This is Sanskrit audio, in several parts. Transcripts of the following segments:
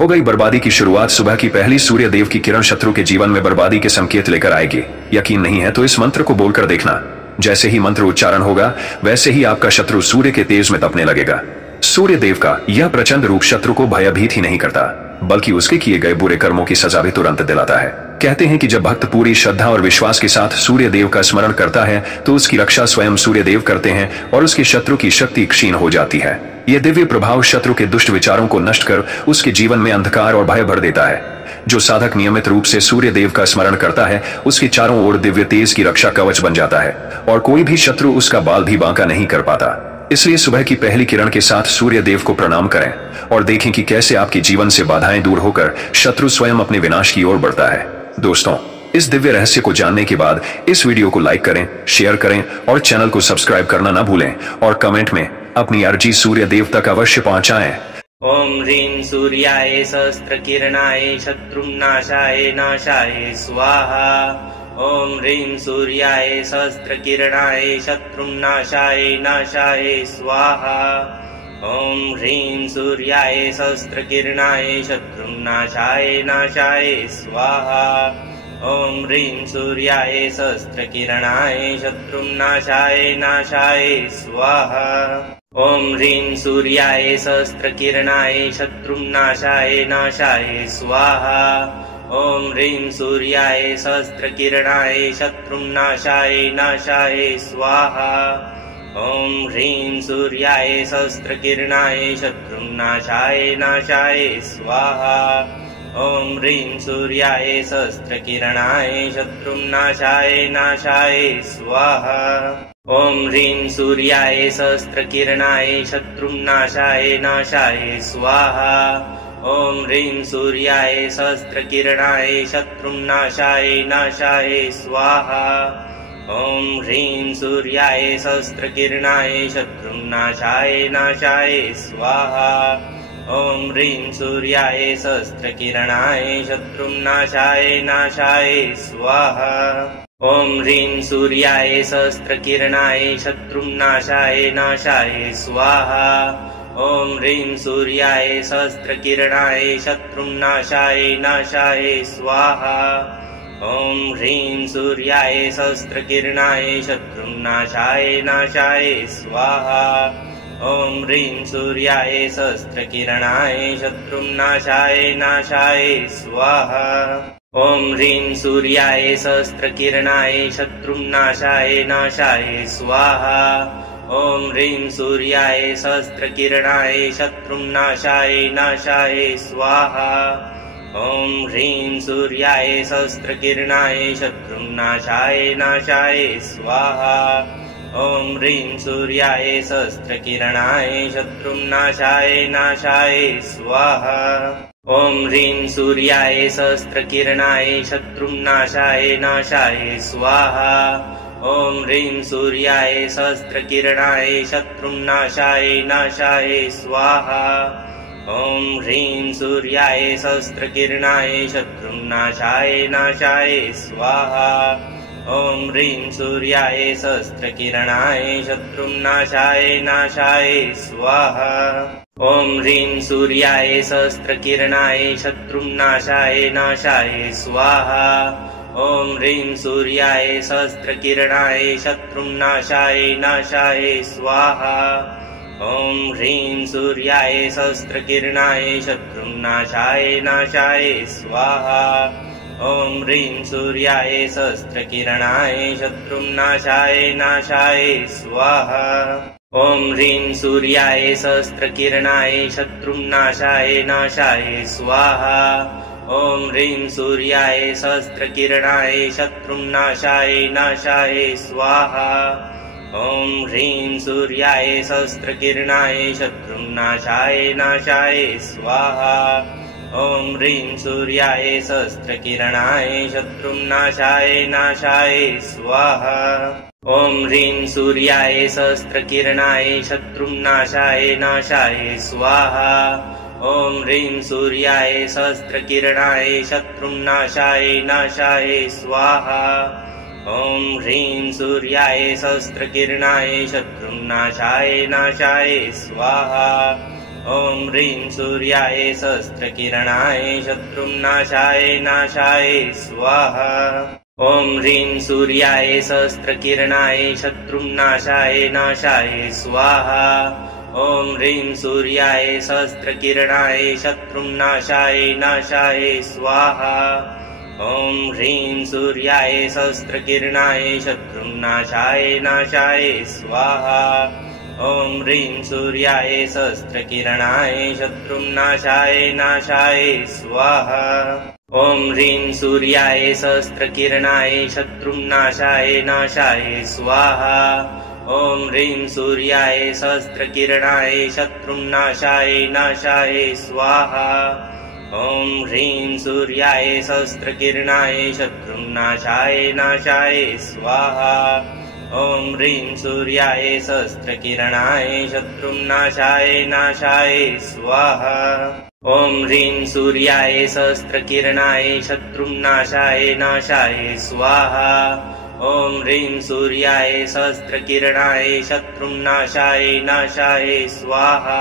हो गई बर्बादी की शुरुआत। सुबह की पहली सूर्य देव की किरण शत्रु के जीवन में बर्बादी के संकेत लेकर आएगी। यकीन नहीं है तो इस मंत्र को बोलकर देखना। जैसे ही मंत्र उच्चारण होगा वैसे ही आपका शत्रु सूर्य के तेज में तपने लगेगा। सूर्य देव का यह प्रचंड रूप शत्रु को भयभीत ही नहीं करता बल्कि उसके किए गए बुरे कर्मों की सजा भी तुरंत दिलाता है। कहते हैं कि जब भक्त पूरी श्रद्धा और विश्वास के साथ सूर्य देव का स्मरण करता है तो उसकी रक्षा स्वयं सूर्य देव करते हैं और उसके शत्रु की शक्ति क्षीण हो जाती है। यह दिव्य प्रभाव शत्रु के दुष्ट विचारों को नष्ट कर उसके जीवन में अंधकार और भय भर देता है। जो साधक नियमित रूप से सूर्य देव का स्मरण करता है उसके चारों ओर दिव्य तेज की रक्षा कवच बन जाता है और कोई भी शत्रु उसका बाल भी बांका नहीं कर पाता। इसलिए सुबह की पहली किरण के साथ सूर्य देव को प्रणाम करें और देखें कि कैसे आपके जीवन से बाधाएं दूर होकर शत्रु स्वयं अपने विनाश की ओर बढ़ता है। दोस्तों, इस दिव्य रहस्य को जानने के बाद इस वीडियो को लाइक करें, शेयर करें और चैनल को सब्सक्राइब करना ना भूलें और कमेंट में अपनी अर्जी सूर्य देव तक अवश्य पहुंचाएं। ओम ह्रीं सूर्याय सहस्त्रकिरणाय शत्रुनाशाय नाशाय स्वाहा। ओम ह्रीं सूर्याय सहस्त्रकिरणाय शत्रुनाशाय नाशाय स्वाहा। ओम ह्रीं सूर्याय सहस्त्रकिरणाय शत्रुनाशाय नाशाय स्वाहा। ओम ह्रीं सूर्याय सहस्त्रकिरणाय शत्रुनाशाय नाशाय स्वाहा। ओम ह्रीं सूर्याय सहस्त्रकिरणाय शत्रुनाशाय नाशाय स्वाहा। ओम ह्रीं सूर्याय सहस्त्रकिरणाय शत्रुनाशाय नाशाय स्वाहा। ओम ह्रीं सूर्याय सहस्त्रकिरणाय शत्रुनाशाय नाशाय स्वाहा। ओम ह्रीं सूर्याय सहस्त्रकिरणाय शत्रुनाशाय नाशाय स्वाहा। ओम ह्रीं सूर्याय सहस्त्रकिरणाय शत्रुनाशाय नाशाय स्वाहा। ओम ह्रीं सूर्याय सहस्त्रकिरणाय शत्रुनाशाय नाशाय स्वाहा। ओम ह्रीं सूर्याय सहस्त्रकिरणाय शत्रुनाशाय नाशाय स्वाहा। ओम ह्रीं सूर्याय सहस्त्रकिरणाय शत्रुनाशाय नाशाय स्वाहा। ओम ह्रीं सूर्याय सहस्त्रकिरणाय शत्रुनाशाय नाशाय स्वाहा। ओम ह्रीं सूर्याय सहस्त्रकिरणाय शत्रुनाशाय नाशाय स्वाहा। ओम ह्रीं सूर्याय सहस्त्रकिरणाय शत्रुनाशाय नाशाय स्वाहा। ओम ह्रीं सूर्याय सहस्त्रकिरणाय शत्रुनाशाय नाशाय स्वाहा। ओम ह्रीं सूर्याय सहस्त्रकिरणाय शत्रुनाशाय नाशाय स्वाहा। ओम ह्रीं सूर्याय सहस्त्रकिरणाय शत्रुनाशाय नाशाय स्वाहा। ओम ह्रीं सूर्याय सहस्त्रकिरणाय शत्रुनाशाय नाशाय स्वाहा। ओम ह्रीं सूर्याय सहस्त्रकिरणाय शत्रुनाशाय नाशाय स्वाहा। ओम ह्रीं सूर्याय सहस्त्रकिरणाय शत्रुनाशाय नाशाय स्वाहा। ओम ह्रीं सूर्याय सहस्त्रकिरणाय शत्रुनाशाय नाशाय स्वाहा। ओम ह्रीं सूर्याय सहस्त्रकिरणाय शत्रुनाशाय नाशाय स्वाहा। ओम ह्रीं सूर्याय सहस्त्रकिरणाय शत्रुनाशाय नाशाय स्वाहा। ओम ह्रीं सूर्याय सहस्त्रकिरणाय शत्रुनाशाय नाशाय स्वाहा। ओम ह्रीं सूर्याय सहस्त्रकिरणाय शत्रुनाशाय नाशाय स्वाहा। ओम ह्रीं सूर्याय सहस्त्रकिरणाय शत्रुनाशाय नाशाय स्वाहा। ओम ह्रीं सूर्याय सहस्त्रकिरणाय शत्रुनाशाय नाशाय स्वाहा। ओम ह्रीं सूर्याय सहस्त्रकिरणाय शत्रुनाशाय नाशाय स्वाहा। ओम ह्रीं सूर्याय सहस्त्रकिरणाय शत्रुनाशाय नाशाय स्वाहा। ओम ह्रीं सूर्याय सहस्त्रकिरणाय शत्रुनाशाय नाशाय स्वाहा। ओम ह्रीं सूर्याय सहस्त्रकिरणाय शत्रुनाशाय नाशाय स्वाहा। ओम ह्रीं सूर्याय सहस्त्रकिरणाय शत्रुनाशाय नाशाय स्वाहा। ओम ह्रीं सूर्याय सहस्त्रकिरणाय शत्रुनाशाय नाशाय स्वाहा। ओम ह्रीं सूर्याय सहस्त्रकिरणाय शत्रुनाशाय नाशाय स्वाहा। ॐ ह्रीं सूर्याय सहस्रकिरणाय शत्रुनाशाय नाशाय स्वाहा। ॐ ह्रीं सूर्याय सहस्रकिरणाय शत्रुनाशाय नाशाय स्वाहा। ॐ ह्रीं सूर्याय सहस्रकिरणाय शत्रुनाशाय नाशाय स्वाहा। ॐ ह्रीं सूर्याय सहस्रकिरणाय शत्रुनाशाय नाशाय स्वाहा। ॐ ह्रीं सूर्याय सहस्रकिरणाय शत्रुनाशाय नाशाय स्वाहा। ॐ ह्रीं सूर्याय सहस्रकिरणाय शत्रुनाशाय नाशाय स्वाहा। ॐ ह्रीं सूर्याय सहस्रकिरणाय शत्रुनाशाय नाशाय स्वाहा। ॐ ह्रीं सूर्याय सहस्रकिरणाय शत्रुनाशाय नाशाय स्वाहा। ॐ ह्रीं सूर्याय सहस्रकिरणाय शत्रुनाशाय नाशाय स्वाहा। ॐ ह्रीं सूर्याय सहस्रकिरणाय शत्रुनाशाय नाशाय स्वाहा। ॐ ह्रीं सूर्याय सहस्रकिरणाय शत्रुनाशाय नाशाय स्वाहा।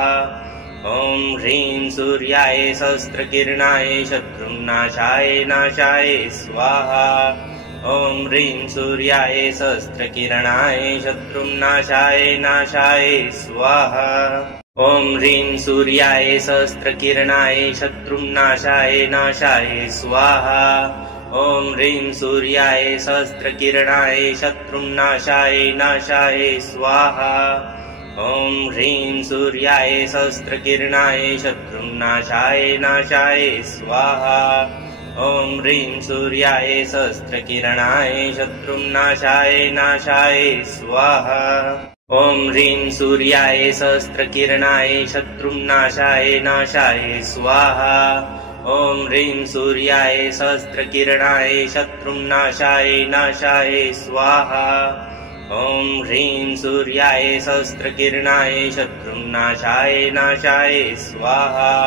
ॐ ह्रीं सूर्याय सहस्रकिरणाय शत्रुनाशाय नाशाय स्वाहा। ॐ ह्रीं सूर्याय सहस्रकिरणाय शत्रुनाशाय नाशाय स्वाहा। ॐ ह्रीं सूर्याय सहस्रकिरणाय शत्रुनाशाय नाशाय स्वाहा। ॐ ह्रीं सूर्याय सहस्रकिरणाय शत्रुनाशाय नाशाय स्वाहा। ॐ ह्रीं सूर्याय सहस्रकिरणाय शत्रुनाशाय नाशाय स्वाहा। ॐ ह्रीं सूर्याय सहस्रकिरणाय शत्रुनाशाय नाशाय स्वाहा। ॐ ह्रीं सूर्याय सहस्रकिरणाय शत्रुनाशाय नाशाय स्वाहा। ॐ ह्रीं सूर्याय सहस्रकिरणाय शत्रुनाशाय नाशाय स्वाहा। ॐ ह्रीं सूर्याय सहस्रकिरणाय शत्रुनाशाय नाशाय स्वाहा।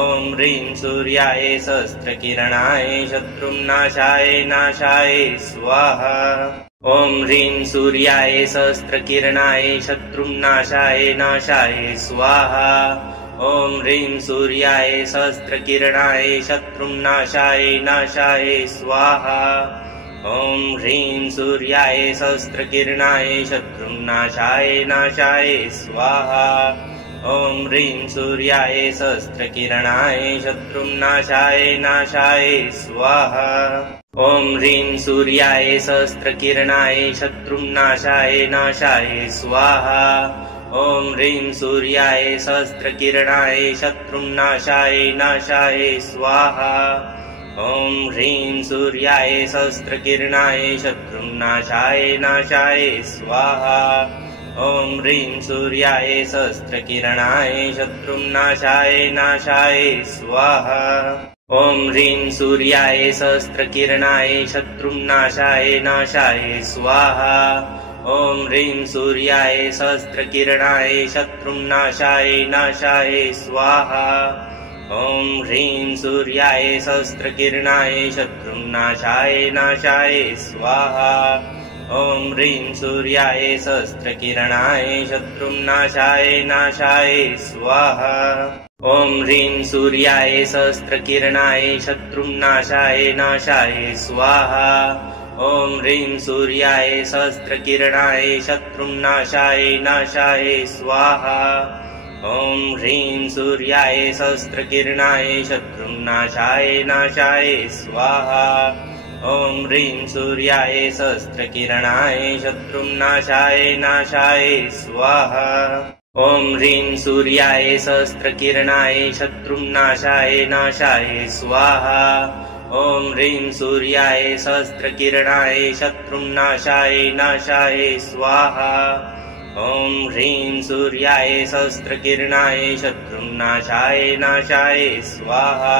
ॐ ह्रीं सूर्याय सहस्रकिरणाय शत्रुनाशाय नाशाय स्वाहा। ॐ ह्रीं सूर्याय सहस्रकिरणाय शत्रुनाशाय नाशाय स्वाहा। ॐ ह्रीं सूर्याय सहस्रकिरणाय शत्रुनाशाय नाशाय स्वाहा। ॐ ह्रीं सूर्याय सहस्रकिरणाय शत्रुनाशाय नाशाय स्वाहा। ॐ ह्रीं सूर्याय सहस्रकिरणाय शत्रुनाशाय नाशाय स्वाहा। ॐ ह्रीं सूर्याय सहस्रकिरणाय शत्रुनाशाय नाशाय स्वाहा। ॐ ह्रीं सूर्याय सहस्रकिरणाय शत्रुनाशाय नाशाय स्वाहा। ॐ ह्रीं सूर्याय सहस्रकिरणाय शत्रुनाशाय नाशाय स्वाहा। ॐ ह्रीं सूर्याय सहस्रकिरणाय शत्रुनाशाय नाशाय स्वाहा। ॐ ह्रीं सूर्याय सहस्रकिरणाय शत्रुनाशाय नाशाय स्वाहा। ॐ ह्रीं सूर्याय सहस्रकिरणाय शत्रुनाशाय नाशाय स्वाहा। ॐ ह्रीं सूर्याय सहस्रकिरणाय शत्रुनाशाय नाशाय स्वाहा। ॐ ह्रीं सूर्याय सहस्रकिरणाय शत्रुनाशाय नाशाय स्वाहा। ॐ ह्रीं सूर्याय सहस्रकिरणाय शत्रुनाशाय नाशाय स्वाहा। ॐ ह्रीं सूर्याय सहस्रकिरणाय शत्रुनाशाय नाशाय स्वाहा। ॐ ह्रीं सूर्याय सहस्रकिरणाय शत्रुनाशाय नाशाय स्वाहा। ॐ ह्रीं सूर्याय सहस्रकिरणाय शत्रुनाशाय नाशाय स्वाहा। ॐ ह्रीं सूर्याय सहस्रकिरणाय शत्रुनाशाय नाशाय स्वाहा। ॐ ह्रीं सूर्याय सहस्रकिरणाय शत्रुनाशाय नाशाय स्वाहा। ॐ ह्रीं सूर्याय सहस्रकिरणाय शत्रुनाशाय नाशाय स्वाहा।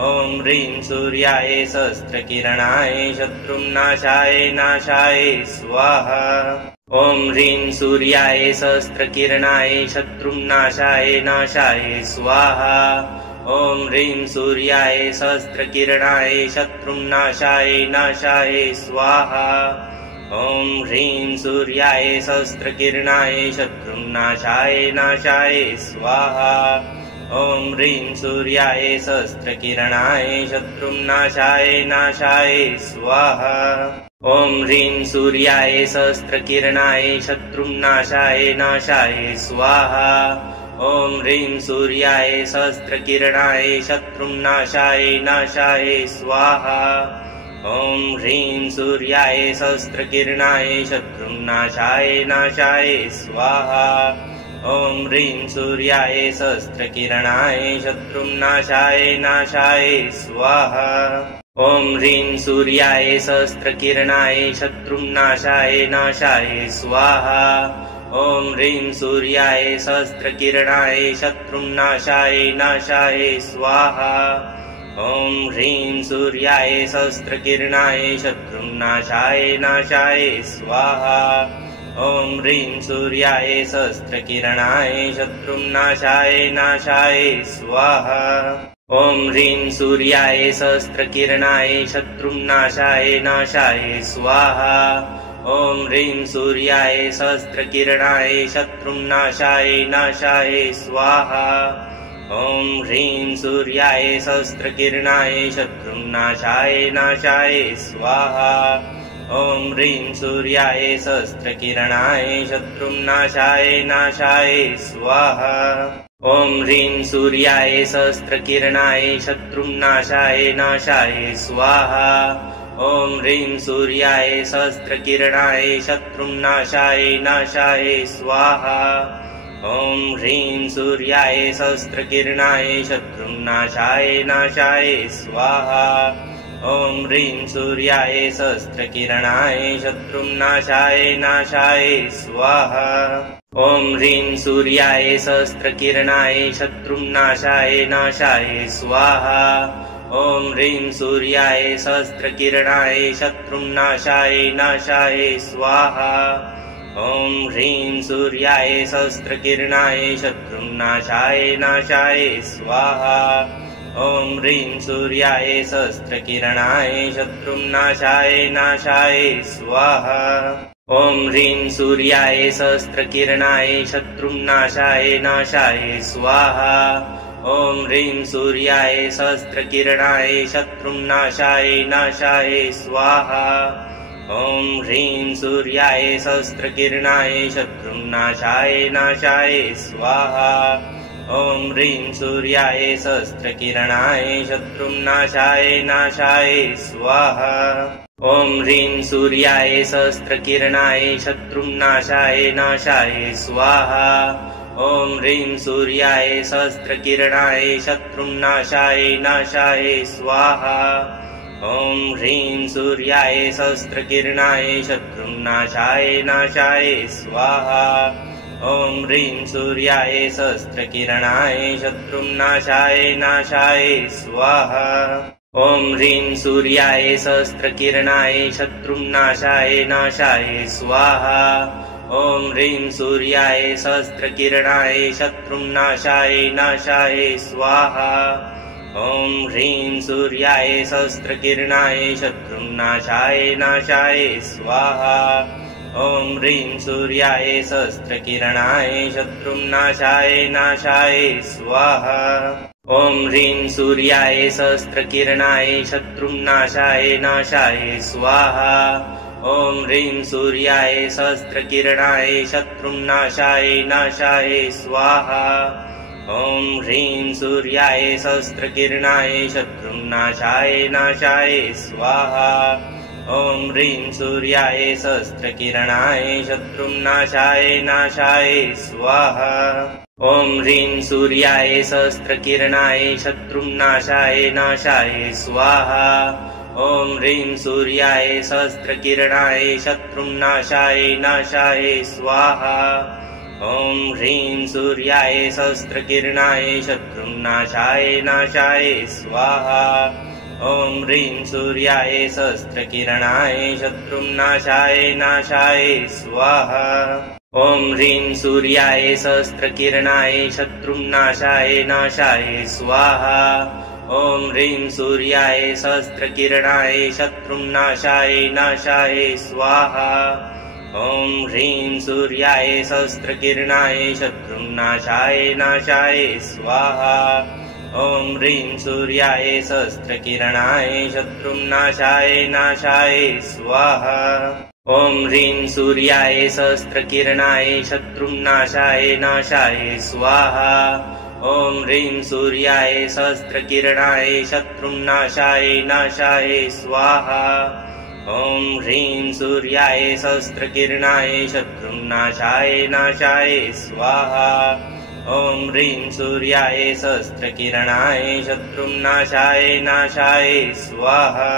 ॐ ह्रीं सूर्याय सहस्रकिरणाय शत्रुनाशाय नाशाय स्वाहा। ॐ ह्रीं सूर्याय सहस्रकिरणाय शत्रुनाशाय नाशाय स्वाहा। ॐ ह्रीं सूर्याय सहस्रकिरणाय शत्रुनाशाय नाशाय स्वाहा। ॐ ह्रीं सूर्याय सहस्रकिरणाय शत्रुनाशाय नाशाय स्वाहा। ॐ ह्रीं सूर्याय सहस्रकिरणाय शत्रुनाशाय नाशाय स्वाहा। ॐ ह्रीं सूर्याय सहस्रकिरणाय शत्रुनाशाय नाशाय स्वाहा। ॐ ह्रीं सूर्याय सहस्रकिरणाय शत्रुनाशाय नाशाय स्वाहा। ॐ ह्रीं सूर्याय सहस्रकिरणाय शत्रुनाशाय नाशाय स्वाहा। ॐ ह्रीं सूर्याय सहस्रकिरणाय शत्रुनाशाय नाशाय स्वाहा। ॐ ह्रीं सूर्याय सहस्रकिरणाय शत्रुनाशाय नाशाय स्वाहा। ॐ ह्रीं सूर्याय सहस्रकिरणाय शत्रुनाशाय नाशाय स्वाहा। ॐ ह्रीं सूर्याय सहस्रकिरणाय शत्रुनाशाय नाशाय स्वाहा। ॐ ह्रीं सूर्याय सहस्रकिरणाय शत्रुनाशाय नाशाय स्वाहा। ॐ ह्रीं सूर्याय सहस्रकिरणाय शत्रुनाशाय नाशाय स्वाहा। ॐ ह्रीं सूर्याय सहस्रकिरणाय शत्रुनाशाय नाशाय स्वाहा। ॐ ह्रीं सूर्याय सहस्रकिरणाय शत्रुनाशाय नाशाय स्वाहा। ॐ ह्रीं सूर्याय सहस्रकिरणाय शत्रुनाशाय नाशाय स्वाहा। ॐ ह्रीं सूर्याय सहस्रकिरणाय शत्रुनाशाय नाशाय स्वाहा। ॐ ह्रीं सूर्याय सहस्रकिरणाय शत्रुनाशाय नाशाय स्वाहा। ॐ ह्रीं सूर्याय सहस्रकिरणाय शत्रुनाशाय नाशाय स्वाहा। ॐ ह्रीं सूर्याय सहस्रकिरणाय शत्रुनाशाय नाशाय स्वाहा। ॐ ह्रीं सूर्याय सहस्रकिरणाय शत्रुनाशाय नाशाय स्वाहा। ॐ ह्रीं सूर्याय सहस्रकिरणाय शत्रुनाशाय नाशाय स्वाहा। ॐ ह्रीं सूर्याय सहस्रकिरणाय शत्रुनाशाय नाशाय स्वाहा। ॐ ह्रीं सूर्याय सहस्रकिरणाय शत्रुनाशाय नाशाय स्वाहा। ॐ ह्रीं सूर्याय सहस्रकिरणाय शत्रुनाशाय नाशाय स्वाहा। ॐ ह्रीं सूर्याय सहस्रकिरणाय शत्रुनाशाय नाशाय स्वाहा। ॐ ह्रीं सूर्याय सहस्रकिरणाय शत्रुनाशाय नाशाय स्वाहा। ॐ ह्रीं सूर्याय सहस्रकिरणाय शत्रुनाशाय नाशाय स्वाहा। ॐ ह्रीं सूर्याय सहस्रकिरणाय शत्रुनाशाय नाशाय स्वाहा। ॐ ह्रीं सूर्याय सहस्रकिरणाय शत्रुनाशाय नाशाय स्वाहा। ॐ ह्रीं सूर्याय सहस्रकिरणाय शत्रुनाशाय नाशाय स्वाहा। ॐ ह्रीं सूर्याय सहस्रकिरणाय शत्रुनाशाय नाशाय स्वाहा। ॐ ह्रीं सूर्याय सहस्रकिरणाय शत्रुनाशाय नाशाय स्वाहा। ॐ ह्रीं सूर्याय सहस्रकिरणाय शत्रुनाशाय नाशाय स्वाहा। ॐ ह्रीं सूर्याय सहस्रकिरणाय शत्रुनाशाय नाशाय स्वाहा। ॐ ह्रीं सूर्याय सहस्रकिरणाय शत्रुनाशाय नाशाय स्वाहा। ॐ ह्रीं सूर्याय सहस्रकिरणाय शत्रुनाशाय नाशाय स्वाहा। ॐ ह्रीं सूर्याय सहस्रकिरणाय शत्रुनाशाय नाशाय स्वाहा। ॐ ह्रीं सूर्याय सहस्रकिरणाय शत्रुनाशाय नाशाय स्वाहा। ॐ ह्रीं सूर्याय सहस्रकिरणाय शत्रुनाशाय नाशाय स्वाहा। ॐ ह्रीं सूर्याय सहस्रकिरणाय शत्रुनाशाय नाशाय स्वाहा। ॐ ह्रीं सूर्याय सहस्रकिरणाय शत्रुनाशाय नाशाय स्वाहा। ॐ ह्रीं सूर्याय सहस्रकिरणाय शत्रुनाशाय नाशाय स्वाहा। ॐ ह्रीं सूर्याय सहस्रकिरणाय शत्रुनाशाय नाशाय स्वाहा। ॐ ह्रीं सूर्याय सहस्रकिरणाय शत्रुनाशाय नाशाय स्वाहा। ॐ ह्रीं सूर्याय सहस्रकिरणाय शत्रुनाशाय नाशाय स्वाहा। ॐ ह्रीं सूर्याय सहस्रकिरणाय शत्रुनाशाय नाशाय स्वाहा। ॐ ह्रीं सूर्याय सहस्रकिरणाय शत्रुनाशाय नाशाय स्वाहा। ॐ ह्रीं सूर्याय सहस्रकिरणाय शत्रुनाशाय नाशाय स्वाहा। ॐ ह्रीं सूर्याय सहस्रकिरणाय शत्रुनाशाय नाशाय स्वाहा। ॐ ह्रीं सूर्याय सहस्रकिरणाय शत्रुनाशाय नाशाय स्वाहा। ॐ ह्रीं सूर्याय सहस्रकिरणाय शत्रुनाशाय नाशाय स्वाहा।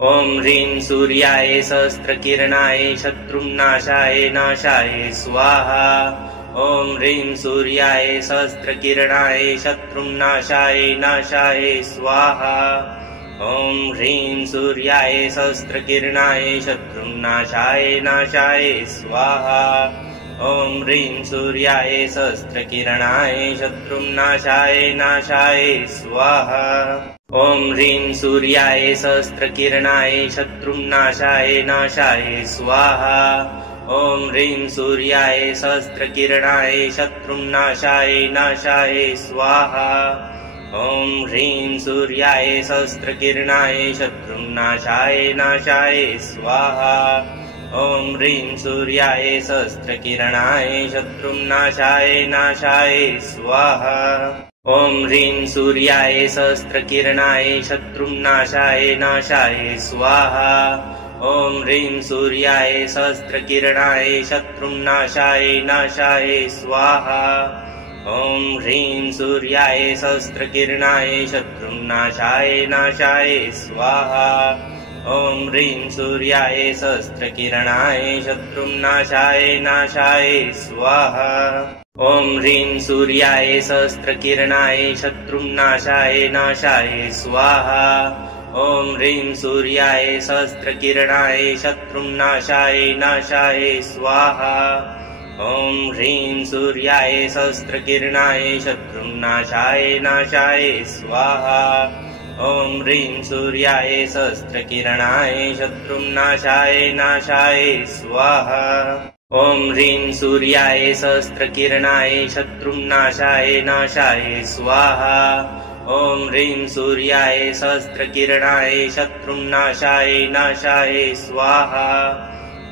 ॐ ह्रीं सूर्याय सहस्रकिरणाय शत्रुनाशाय नाशाय स्वाहा। ॐ ह्रीं सूर्याय सहस्रकिरणाय शत्रुनाशाय नाशाय स्वाहा। ॐ ह्रीं सूर्याय सहस्रकिरणाय शत्रुनाशाय नाशाय स्वाहा। ॐ ह्रीं सूर्याय सहस्रकिरणाय शत्रुनाशाय नाशाय स्वाहा। ॐ ह्रीं सूर्याय सहस्रकिरणाय शत्रुनाशाय नाशाय स्वाहा। ॐ ह्रीं सूर्याय सहस्रकिरणाय शत्रुनाशाय नाशाय स्वाहा। ॐ ह्रीं सूर्याय सहस्रकिरणाय शत्रुनाशाय नाशाय स्वाहा। ॐ ह्रीं सूर्याय सहस्रकिरणाय शत्रुनाशाय नाशाय स्वाहा। ॐ ह्रीं सूर्याय सहस्रकिरणाय शत्रुनाशाय नाशाय स्वाहा। ॐ ह्रीं सूर्याय सहस्रकिरणाय शत्रुनाशाय नाशाय स्वाहा। ॐ ह्रीं सूर्याय सहस्रकिरणाय शत्रुनाशाय नाशाय स्वाहा। ॐ ह्रीं सूर्याय सहस्रकिरणाय शत्रुनाशाय नाशाय स्वाहा। ॐ ह्रीं सूर्याय सहस्रकिरणाय शत्रुनाशाय नाशाय स्वाहा। ॐ ह्रीं सूर्याय सहस्रकिरणाय शत्रुनाशाय नाशाय स्वाहा। ॐ ह्रीं सूर्याय सहस्रकिरणाय शत्रुनाशाय नाशाय स्वाहा। ॐ ह्रीं सूर्याय सहस्रकिरणाय शत्रुनाशाय नाशाय स्वाहा। ॐ ह्रीं सूर्याय सहस्रकिरणाय शत्रुनाशाय नाशाय स्वाहा। ॐ ह्रीं सूर्याय सहस्रकिरणाय शत्रुनाशाय नाशाय स्वाहा।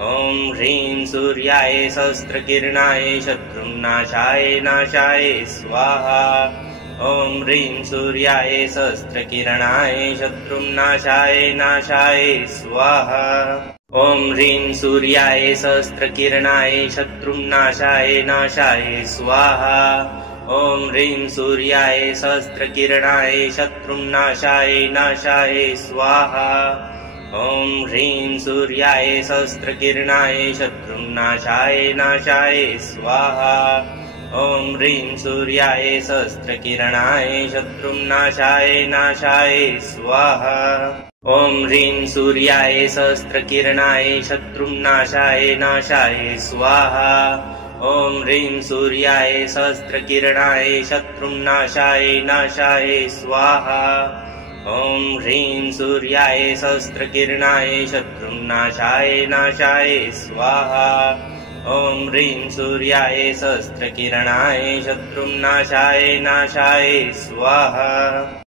ॐ ह्रीं सूर्याय सहस्रकिरणाय शत्रुनाशाय नाशाय स्वाहा। ॐ ह्रीं सूर्याय सहस्रकिरणाय शत्रुनाशाय नाशाय स्वाहा। ॐ ह्रीं सूर्याय सहस्रकिरणाय शत्रुनाशाय नाशाय स्वाहा। ॐ ह्रीं सूर्याय सहस्रकिरणाय शत्रुनाशाय नाशाय स्वाहा। ॐ ह्रीं सूर्याय सहस्रकिरणाय शत्रुनाशाय नाशाय स्वाहा। ॐ ह्रीं सूर्याय सहस्रकिरणाय शत्रुनाशाय नाशाय स्वाहा। ॐ ह्रीं सूर्याय सहस्रकिरणाय शत्रुनाशाय नाशाय स्वाहा। ॐ ह्रीं सूर्याय सहस्रकिरणाय शत्रुनाशाय नाशाय स्वाहा। ॐ ह्रीं सूर्याय सहस्रकिरणाय शत्रुनाशाय नाशाय स्वाहा। ॐ ह्रीं सूर्याय सहस्रकिरणाय शत्रुनाशाय नाशाय स्वाहा।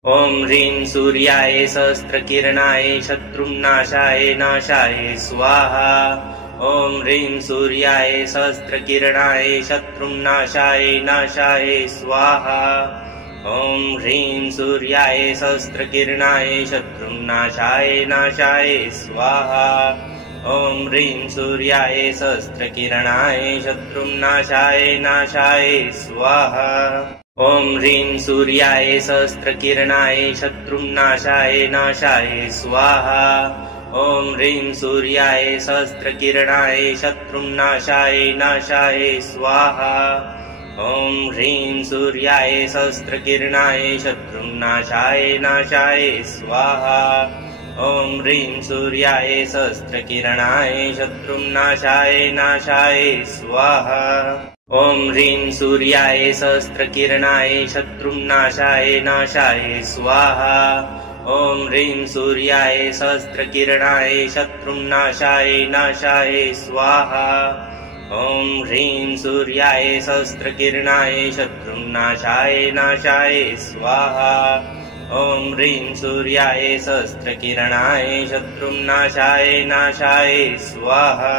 ॐ ह्रीं सूर्याय सहस्रकिरणाय शत्रुनाशाय नाशाय स्वाहा। ॐ ह्रीं सूर्याय सहस्रकिरणाय शत्रुनाशाय नाशाय स्वाहा। ॐ ह्रीं सूर्याय सहस्रकिरणाय शत्रुनाशाय नाशाय स्वाहा। ॐ ह्रीं सूर्याय सहस्रकिरणाय शत्रुनाशाय नाशाय स्वाहा। ॐ ह्रीं सूर्याय सहस्रकिरणाय शत्रुनाशाय नाशाय स्वाहा। ॐ ह्रीं सूर्याय सहस्रकिरणाय शत्रुनाशाय नाशाय स्वाहा। ॐ ह्रीं सूर्याय सहस्रकिरणाय शत्रुनाशाय नाशाय स्वाहा। ॐ ह्रीं सूर्याय सहस्रकिरणाय शत्रुनाशाय नाशाय स्वाहा। ॐ ह्रीं सूर्याय सहस्रकिरणाय शत्रुनाशाय नाशाय स्वाहा। ॐ ह्रीं सूर्याय सहस्रकिरणाय शत्रुनाशाय नाशाय स्वाहा। ॐ ह्रीं सूर्याय सहस्रकिरणाय शत्रुनाशाय नाशाय स्वाहा। ॐ ह्रीं सूर्याय सहस्रकिरणाय शत्रुनाशाय नाशाय स्वाहा।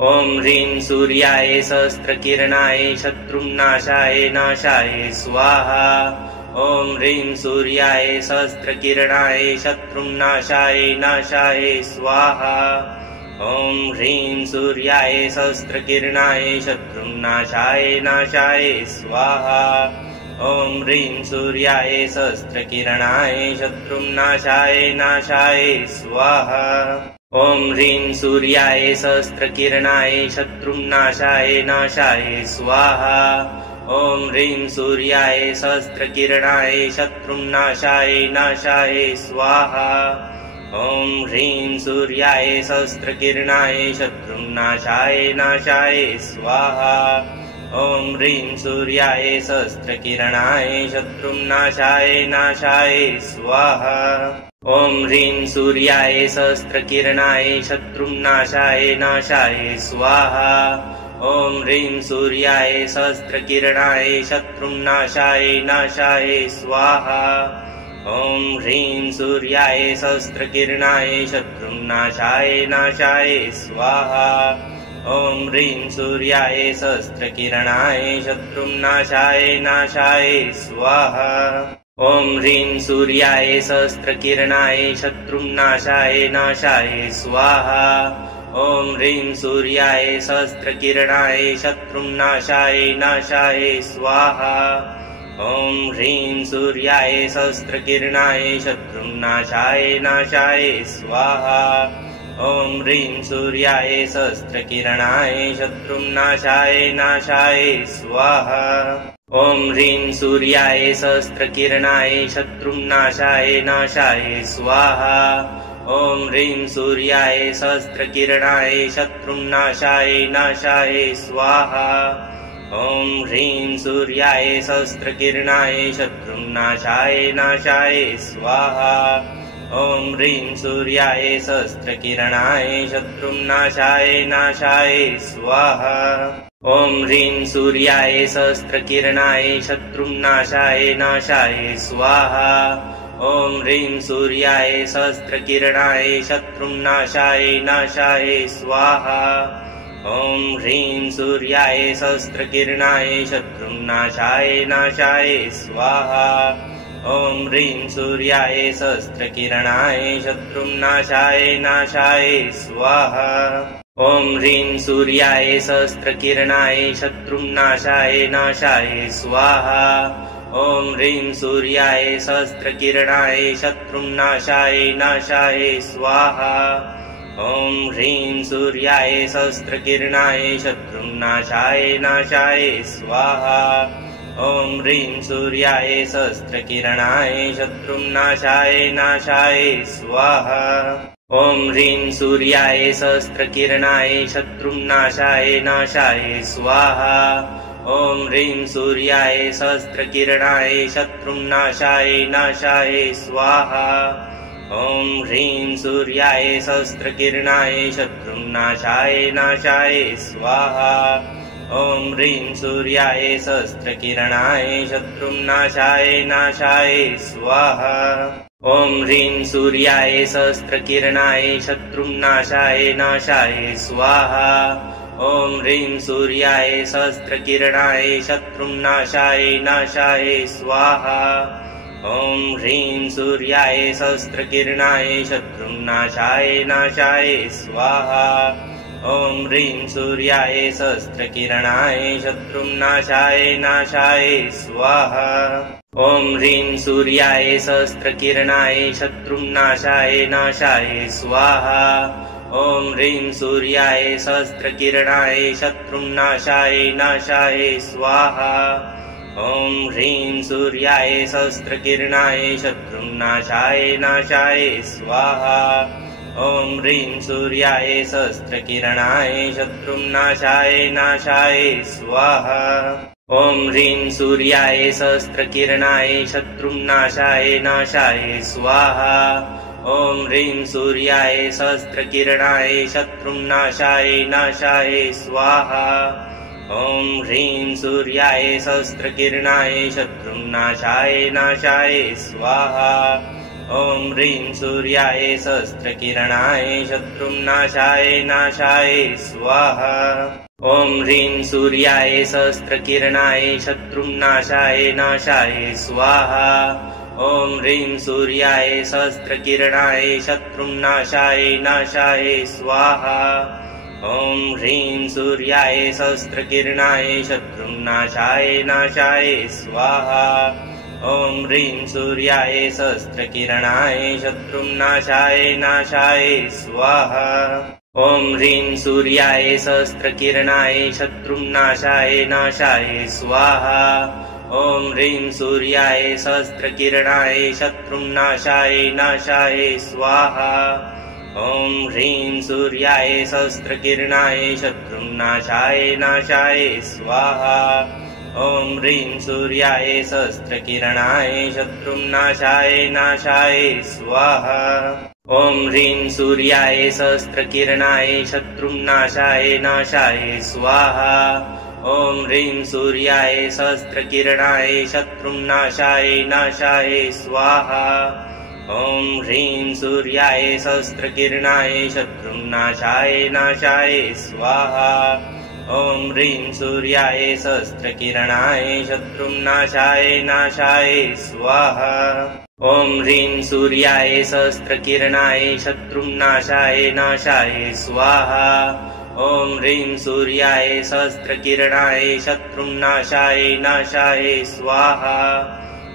ॐ ह्रीं सूर्याय सहस्रकिरणाय शत्रुनाशाय नाशाय स्वाहा। ॐ ह्रीं सूर्याय सहस्रकिरणाय शत्रुनाशाय नाशाय स्वाहा। ॐ ह्रीं सूर्याय सहस्रकिरणाय शत्रुनाशाय नाशाय स्वाहा। ॐ ह्रीं सूर्याय सहस्रकिरणाय शत्रुनाशाय नाशाय स्वाहा। ॐ ह्रीं सूर्याय सहस्रकिरणाय शत्रुनाशाय नाशाय स्वाहा। ॐ ह्रीं सूर्याय सहस्रकिरणाय शत्रुनाशाय नाशाय स्वाहा। ॐ ह्रीं सूर्याय सहस्रकिरणाय शत्रुनाशाय नाशाय स्वाहा। ॐ ह्रीं सूर्याय सहस्रकिरणाय शत्रुनाशाय नाशाय स्वाहा। ॐ ह्रीं सूर्याय सहस्रकिरणाय शत्रुनाशाय नाशाय स्वाहा। ॐ ह्रीं सूर्याय सहस्रकिरणाय शत्रुनाशाय नाशाय स्वाहा। ॐ ह्रीं सूर्याय सहस्रकिरणाय शत्रुनाशाय नाशाय स्वाहा। ॐ ह्रीं सूर्याय सहस्रकिरणाय शत्रुनाशाय नाशाय स्वाहा। ॐ ह्रीं सूर्याय सहस्रकिरणाय शत्रुनाशाय नाशाय स्वाहा। ॐ ह्रीं सूर्याय सहस्रकिरणाय शत्रुनाशाय नाशाय स्वाहा। ॐ ह्रीं सूर्याय सहस्रकिरणाय शत्रुनाशाय नाशाय स्वाहा। ॐ ह्रीं सूर्याय सहस्रकिरणाय शत्रुनाशाय नाशाय स्वाहा। ॐ ह्रीं सूर्याय सहस्रकिरणाय शत्रुनाशाय नाशाय स्वाहा। ॐ ह्रीं सूर्याय सहस्रकिरणाय शत्रुनाशाय नाशाय स्वाहा। ॐ ह्रीं सूर्याय सहस्रकिरणाय शत्रुनाशाय नाशाय स्वाहा। ॐ ह्रीं सूर्याय सहस्रकिरणाय शत्रुनाशाय नाशाय स्वाहा। ॐ ह्रीं सूर्याय सहस्रकिरणाय शत्रुनाशाय नाशाय स्वाहा। ॐ ह्रीं सूर्याय सहस्रकिरणाय शत्रुनाशाय नाशाय स्वाहा। ॐ ह्रीं सूर्याय सहस्रकिरणाय शत्रुनाशाय नाशाय स्वाहा। ॐ ह्रीं सूर्याय सहस्रकिरणाय शत्रुनाशाय नाशाय स्वाहा। ॐ ह्रीं सूर्याय सहस्रकिरणाय शत्रुनाशाय नाशाय स्वाहा। ॐ ह्रीं सूर्याय सहस्रकिरणाय शत्रुनाशाय नाशाय स्वाहा। ॐ ह्रीं सूर्याय सहस्रकिरणाय शत्रुनाशाय नाशाय स्वाहा। ॐ ह्रीं सूर्याय सहस्रकिरणाय शत्रुनाशाय नाशाय स्वाहा। ॐ ह्रीं सूर्याय सहस्रकिरणाय शत्रुनाशाय नाशाय स्वाहा। ॐ ह्रीं सूर्याय सहस्रकिरणाय शत्रुनाशाय नाशाय स्वाहा। ॐ ह्रीं सूर्याय सहस्रकिरणाय शत्रुनाशाय नाशाय स्वाहा। ॐ ह्रीं सूर्याय सहस्रकिरणाय शत्रुनाशाय नाशाय स्वाहा। ॐ ह्रीं सूर्याय सहस्रकिरणाय शत्रुनाशाय नाशाय स्वाहा। ॐ ह्रीं सूर्याय सहस्रकिरणाय शत्रुनाशाय नाशाय स्वाहा। ॐ ह्रीं सूर्याय सहस्रकिरणाय शत्रुनाशाय नाशाय स्वाहा। ॐ ह्रीं सूर्याय सहस्रकिरणाय शत्रुनाशाय नाशाय स्वाहा। ॐ ह्रीं सूर्याय सहस्रकिरणाय शत्रुनाशाय नाशाय स्वाहा। ॐ ह्रीं सूर्याय सहस्रकिरणाय शत्रुनाशाय नाशाय स्वाहा। ॐ ह्रीं सूर्याय सहस्रकिरणाय शत्रुनाशाय नाशाय स्वाहा। ॐ ह्रीं सूर्याय सहस्रकिरणाय शत्रुनाशाय नाशाय स्वाहा। ॐ ह्रीं सूर्याय सहस्रकिरणाय शत्रुनाशाय नाशाय स्वाहा। ॐ ह्रीं सूर्याय सहस्रकिरणाय शत्रुनाशाय नाशाय स्वाहा। ॐ ह्रीं सूर्याय सहस्रकिरणाय शत्रुनाशाय नाशाय स्वाहा। ॐ ह्रीं सूर्याय सहस्रकिरणाय शत्रुनाशाय नाशाय स्वाहा। ॐ ह्रीं सूर्याय सहस्रकिरणाय शत्रुनाशाय नाशाय स्वाहा। ॐ ह्रीं सूर्याय सहस्रकिरणाय शत्रुनाशाय नाशाय स्वाहा। ॐ ह्रीं सूर्याय सहस्रकिरणाय शत्रुनाशाय नाशाय स्वाहा। ॐ ह्रीं सूर्याय सहस्रकिरणाय शत्रुनाशाय नाशाय स्वाहा। ॐ ह्रीं सूर्याय सहस्रकिरणाय शत्रुनाशाय नाशाय स्वाहा। ॐ ह्रीं सूर्याय सहस्रकिरणाय शत्रुनाशाय नाशाय स्वाहा। ॐ ह्रीं सूर्याय सहस्रकिरणाय शत्रुनाशाय नाशाय स्वाहा। ॐ ह्रीं सूर्याय सहस्रकिरणाय शत्रुनाशाय नाशाय स्वाहा। ॐ ह्रीं सूर्याय सहस्रकिरणाय शत्रुनाशाय नाशाय स्वाहा। ॐ ह्रीं सूर्याय सहस्रकिरणाय शत्रुनाशाय नाशाय स्वाहा। ॐ ह्रीं सूर्याय सहस्रकिरणाय शत्रुनाशाय नाशाय स्वाहा। ॐ ह्रीं सूर्याय सहस्रकिरणाय शत्रुनाशाय नाशाय स्वाहा। ॐ ह्रीं सूर्याय सहस्रकिरणाय शत्रुनाशाय नाशाय स्वाहा। ॐ ह्रीं सूर्याय सहस्रकिरणाय शत्रुनाशाय नाशाय स्वाहा।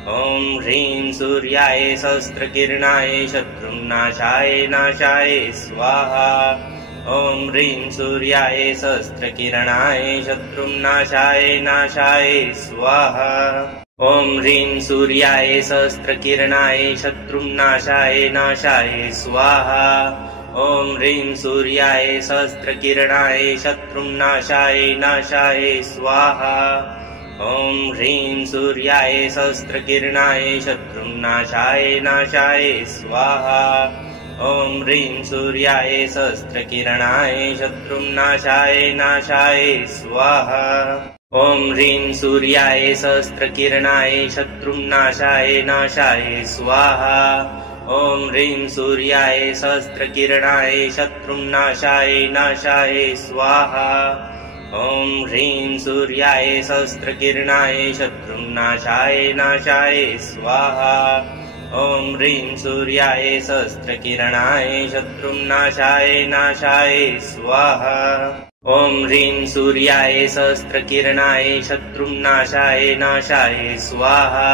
ॐ ह्रीं सूर्याय सहस्रकिरणाय शत्रुनाशाय नाशाय स्वाहा। ॐ ह्रीं सूर्याय सहस्रकिरणाय शत्रुनाशाय नाशाय स्वाहा। ॐ ह्रीं सूर्याय सहस्रकिरणाय शत्रुनाशाय नाशाय स्वाहा। ॐ ह्रीं सूर्याय सहस्रकिरणाय शत्रुनाशाय नाशाय स्वाहा। ॐ ह्रीं सूर्याय सहस्रकिरणाय शत्रुनाशाय नाशाय स्वाहा। ॐ ह्रीं सूर्याय सहस्रकिरणाय शत्रुनाशाय नाशाय स्वाहा। ॐ ह्रीं सूर्याय सहस्रकिरणाय शत्रुनाशाय नाशाय स्वाहा। ॐ ह्रीं सूर्याय सहस्रकिरणाय शत्रुनाशाय नाशाय स्वाहा। ॐ ह्रीं सूर्याय सहस्रकिरणाय शत्रुनाशाय नाशाय स्वाहा। ॐ ह्रीं सूर्याय सहस्रकिरणाय शत्रुनाशाय नाशाय स्वाहा। ॐ ह्रीं सूर्याय सहस्रकिरणाय शत्रुनाशाय नाशाय स्वाहा।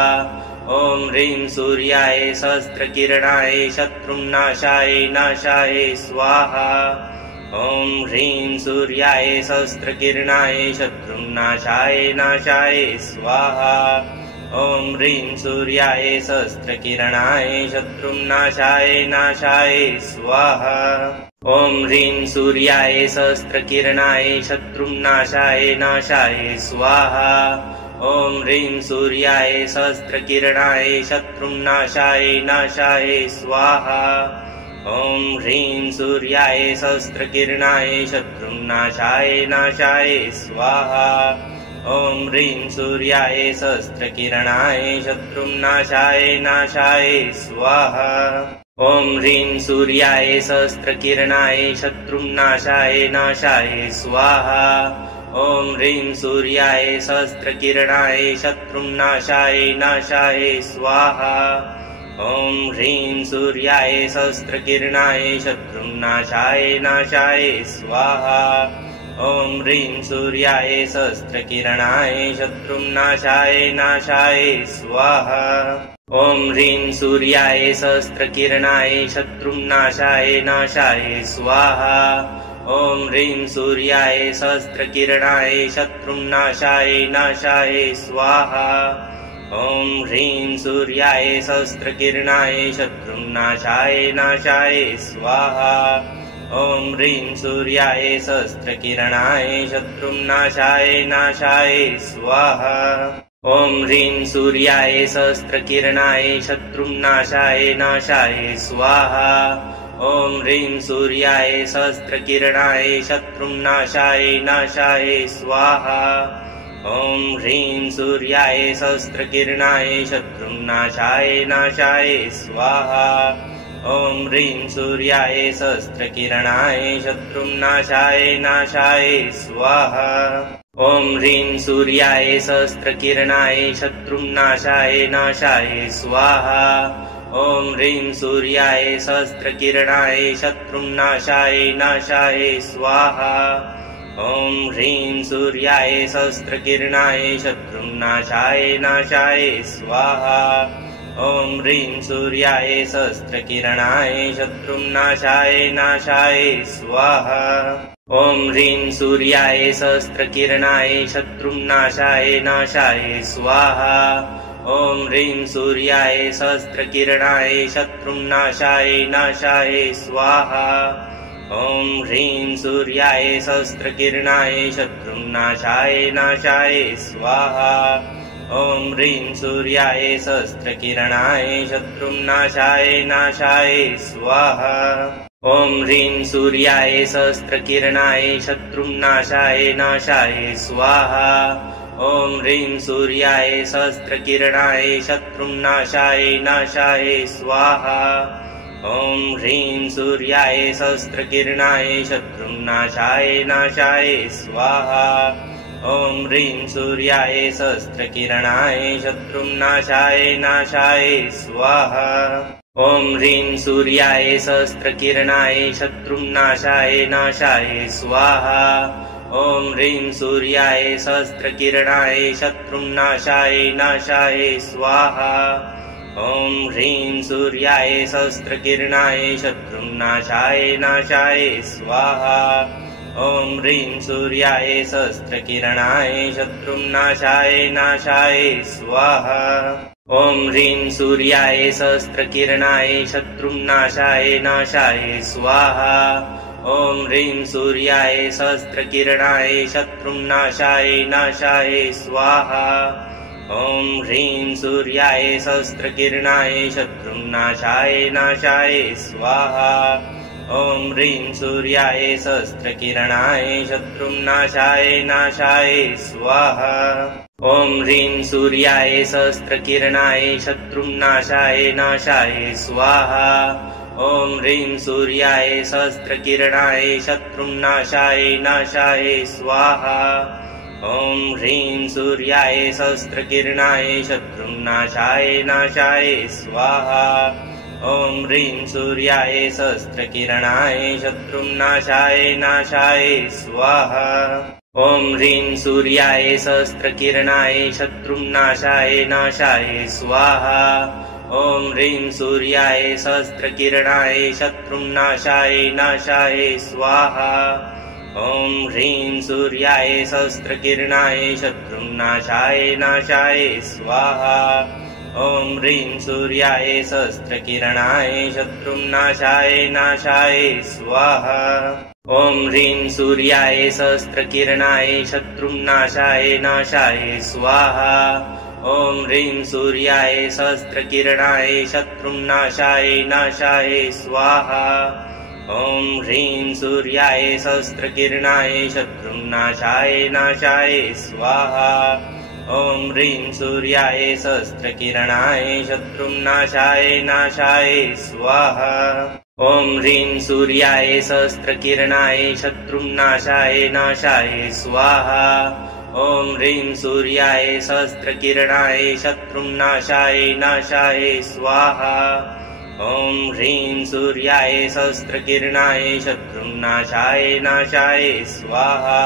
ॐ ह्रीं सूर्याय सहस्रकिरणाय शत्रुनाशाय नाशाय स्वाहा। ॐ ह्रीं सूर्याय सहस्रकिरणाय शत्रुनाशाय नाशाय स्वाहा। ॐ ह्रीं सूर्याय सहस्रकिरणाय शत्रुनाशाय नाशाय स्वाहा। ॐ ह्रीं सूर्याय सहस्रकिरणाय शत्रुनाशाय नाशाय स्वाहा। ॐ ह्रीं सूर्याय सहस्रकिरणाय शत्रुनाशाय नाशाय स्वाहा। ॐ ह्रीं सूर्याय सहस्रकिरणाय शत्रुनाशाय नाशाय स्वाहा। ॐ ह्रीं सूर्याय सहस्रकिरणाय शत्रुनाशाय नाशाय स्वाहा। ॐ ह्रीं सूर्याय सहस्रकिरणाय शत्रुनाशाय नाशाय स्वाहा। ॐ ह्रीं सूर्याय सहस्रकिरणाय शत्रुनाशाय नाशाय स्वाहा। ॐ ह्रीं सूर्याय सहस्रकिरणाय शत्रुनाशाय नाशाय स्वाहा। ॐ ह्रीं सूर्याय सहस्रकिरणाय शत्रुनाशाय नाशाय स्वाहा। ॐ ह्रीं सूर्याय सहस्रकिरणाय शत्रुनाशाय नाशाय स्वाहा। ॐ ह्रीं सूर्याय सहस्रकिरणाय शत्रुनाशाय नाशाय स्वाहा। ॐ ह्रीं सूर्याय सहस्रकिरणाय शत्रुनाशाय नाशाय स्वाहा। ॐ ह्रीं सूर्याय सहस्रकिरणाय शत्रुनाशाय नाशाय स्वाहा। ॐ ह्रीं सूर्याय सहस्रकिरणाय शत्रुनाशाय नाशाय स्वाहा। ॐ ह्रीं सूर्याय सहस्रकिरणाय शत्रुनाशाय नाशाय स्वाहा। ॐ ह्रीं सूर्याय सहस्रकिरणाय शत्रुनाशाय नाशाय स्वाहा। ॐ ह्रीं सूर्याय सहस्रकिरणाय शत्रुनाशाय नाशाय स्वाहा। ॐ ह्रीं सूर्याय सहस्रकिरणाय शत्रुनाशाय नाशाय स्वाहा। ॐ ह्रीं सूर्याय सहस्रकिरणाय शत्रुनाशाय नाशाय स्वाहा। ॐ ह्रीं सूर्याय सहस्रकिरणाय शत्रुनाशाय नाशाय स्वाहा। ॐ ह्रीं सूर्याय सहस्रकिरणाय शत्रुनाशाय नाशाय स्वाहा। ॐ ह्रीं सूर्याय सहस्रकिरणाय शत्रुनाशाय नाशाय स्वाहा। ॐ ह्रीं सूर्याय सहस्रकिरणाय शत्रुनाशाय नाशाय स्वाहा। ॐ ह्रीं सूर्याय सहस्रकिरणाय शत्रुनाशाय नाशाय स्वाहा। ॐ ह्रीं सूर्याय सहस्रकिरणाय शत्रुनाशाय नाशाय स्वाहा। ॐ ह्रीं सूर्याय सहस्रकिरणाय शत्रुनाशाय नाशाय स्वाहा। ॐ ह्रीं सूर्याय सहस्रकिरणाय शत्रुनाशाय नाशाय स्वाहा। ॐ ह्रीं सूर्याय सहस्रकिरणाय शत्रुनाशाय नाशाय स्वाहा। ॐ ह्रीं सूर्याय सहस्रकिरणाय शत्रुनाशाय नाशाय स्वाहा। ॐ ह्रीं सूर्याय सहस्रकिरणाय शत्रुनाशाय नाशाय स्वाहा। ॐ ह्रीं सूर्याय सहस्रकिरणाय शत्रुनाशाय नाशाय स्वाहा। ॐ ह्रीं सूर्याय सहस्रकिरणाय शत्रुनाशाय नाशाय स्वाहा। ॐ ह्रीं सूर्याय सहस्रकिरणाय शत्रुनाशाय नाशाय स्वाहा। ॐ ह्रीं सूर्याय सहस्रकिरणाय शत्रुनाशाय नाशाय स्वाहा। ॐ ह्रीं सूर्याय सहस्रकिरणाय शत्रुनाशाय नाशाय स्वाहा। ॐ ह्रीं सूर्याय सहस्रकिरणाय शत्रुनाशाय नाशाय स्वाहा। ॐ ह्रीं सूर्याय सहस्रकिरणाय शत्रुनाशाय नाशाय स्वाहा। ॐ ह्रीं सूर्याय सहस्रकिरणाय शत्रुनाशाय नाशाय स्वाहा। ॐ ह्रीं सूर्याय सहस्रकिरणाय शत्रुनाशाय नाशाय स्वाहा। ॐ ह्रीं सूर्याय सहस्रकिरणाय शत्रुनाशाय नाशाय स्वाहा। ॐ ह्रीं सूर्याय सहस्रकिरणाय शत्रुनाशाय नाशाय स्वाहा। ॐ ह्रीं सूर्याय सहस्रकिरणाय शत्रुनाशाय नाशाय स्वाहा। ॐ ह्रीं सूर्याय सहस्रकिरणाय शत्रुनाशाय नाशाय स्वाहा। ॐ ह्रीं सूर्याय सहस्रकिरणाय शत्रुनाशाय नाशाय स्वाहा। ॐ ह्रीं सूर्याय सहस्रकिरणाय शत्रुनाशाय नाशाय स्वाहा। ॐ ह्रीं सूर्याय सहस्रकिरणाय शत्रुनाशाय नाशाय स्वाहा। ॐ ह्रीं सूर्याय सहस्रकिरणाय शत्रुनाशाय नाशाय स्वाहा। ॐ ह्रीं सूर्याय सहस्रकिरणाय शत्रुनाशाय नाशाय स्वाहा। ॐ ह्रीं सूर्याय सहस्रकिरणाय शत्रुनाशाय नाशाय स्वाहा। ॐ ह्रीं सूर्याय सहस्रकिरणाय शत्रुनाशाय नाशाय स्वाहा। ॐ ह्रीं सूर्याय सहस्रकिरणाय शत्रुनाशाय नाशाय स्वाहा। ॐ ह्रीं सूर्याय सहस्रकिरणाय शत्रुनाशाय नाशाय स्वाहा।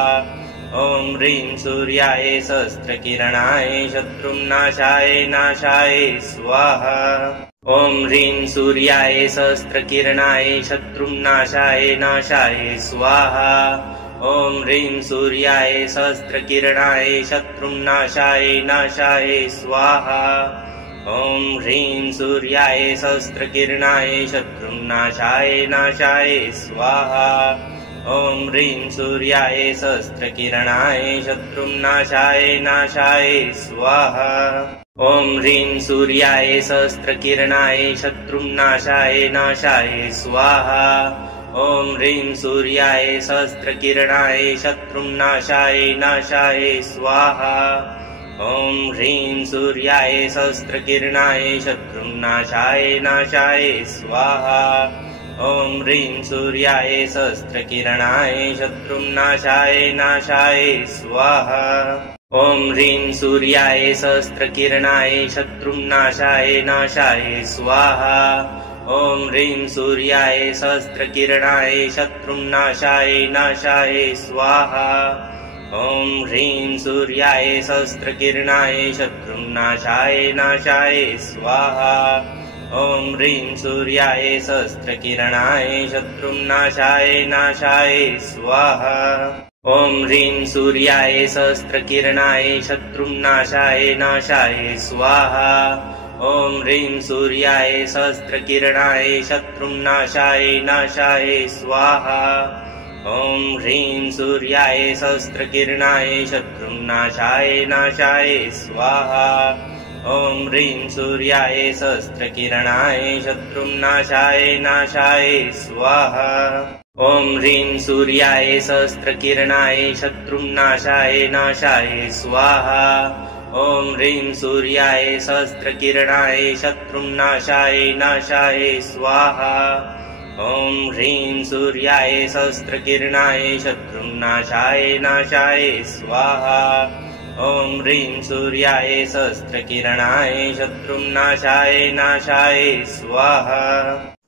ॐ ह्रीं सूर्याय सहस्रकिरणाय शत्रुनाशाय नाशाय स्वाहा। ॐ ह्रीं सूर्याय सहस्रकिरणाय शत्रुनाशाय नाशाय स्वाहा। ॐ ह्रीं सूर्याय सहस्रकिरणाय शत्रुनाशाय नाशाय स्वाहा। ॐ ह्रीं सूर्याय सहस्रकिरणाय शत्रुनाशाय नाशाय स्वाहा। ॐ ह्रीं सूर्याय सहस्रकिरणाय शत्रुनाशाय नाशाय स्वाहा। ॐ ह्रीं सूर्याय सहस्रकिरणाय शत्रुनाशाय नाशाय स्वाहा। ॐ ह्रीं सूर्याय सहस्रकिरणाय शत्रुनाशाय नाशाय स्वाहा। ॐ ह्रीं सूर्याय सहस्रकिरणाय शत्रुनाशाय नाशाय स्वाहा। ॐ ह्रीं सूर्याय सहस्रकिरणाय शत्रुनाशाय नाशाय स्वाहा। ॐ ह्रीं सूर्याय सहस्रकिरणाय शत्रुनाशाय नाशाय स्वाहा। ॐ ह्रीं सूर्याय सहस्रकिरणाय शत्रुनाशाय नाशाय स्वाहा। ॐ ह्रीं सूर्याय सहस्रकिरणाय शत्रुनाशाय नाशाय स्वाहा। ॐ ह्रीं सूर्याय सहस्रकिरणाय शत्रुनाशाय नाशाय स्वाहा। ॐ ह्रीं सूर्याय सहस्रकिरणाय शत्रुनाशाय नाशाय स्वाहा। ॐ ह्रीं सूर्याय सहस्रकिरणाय शत्रुनाशाय नाशाय स्वाहा। ॐ ह्रीं सूर्याय सहस्रकिरणाय शत्रुनाशाय नाशाय स्वाहा। ॐ ह्रीं सूर्याय सहस्रकिरणाय शत्रुनाशाय नाशाय स्वाहा। ॐ ह्रीं सूर्याय सहस्रकिरणाय शत्रुनाशाय नाशाय स्वाहा। ॐ ह्रीं सूर्याय सहस्रकिरणाय शत्रुनाशाय नाशाय स्वाहा। ॐ ह्रीं सूर्याय सहस्रकिरणाय शत्रुनाशाय नाशाय स्वाहा। ॐ ह्रीं सूर्याय सहस्रकिरणाय शत्रुनाशाय नाशाय स्वाहा।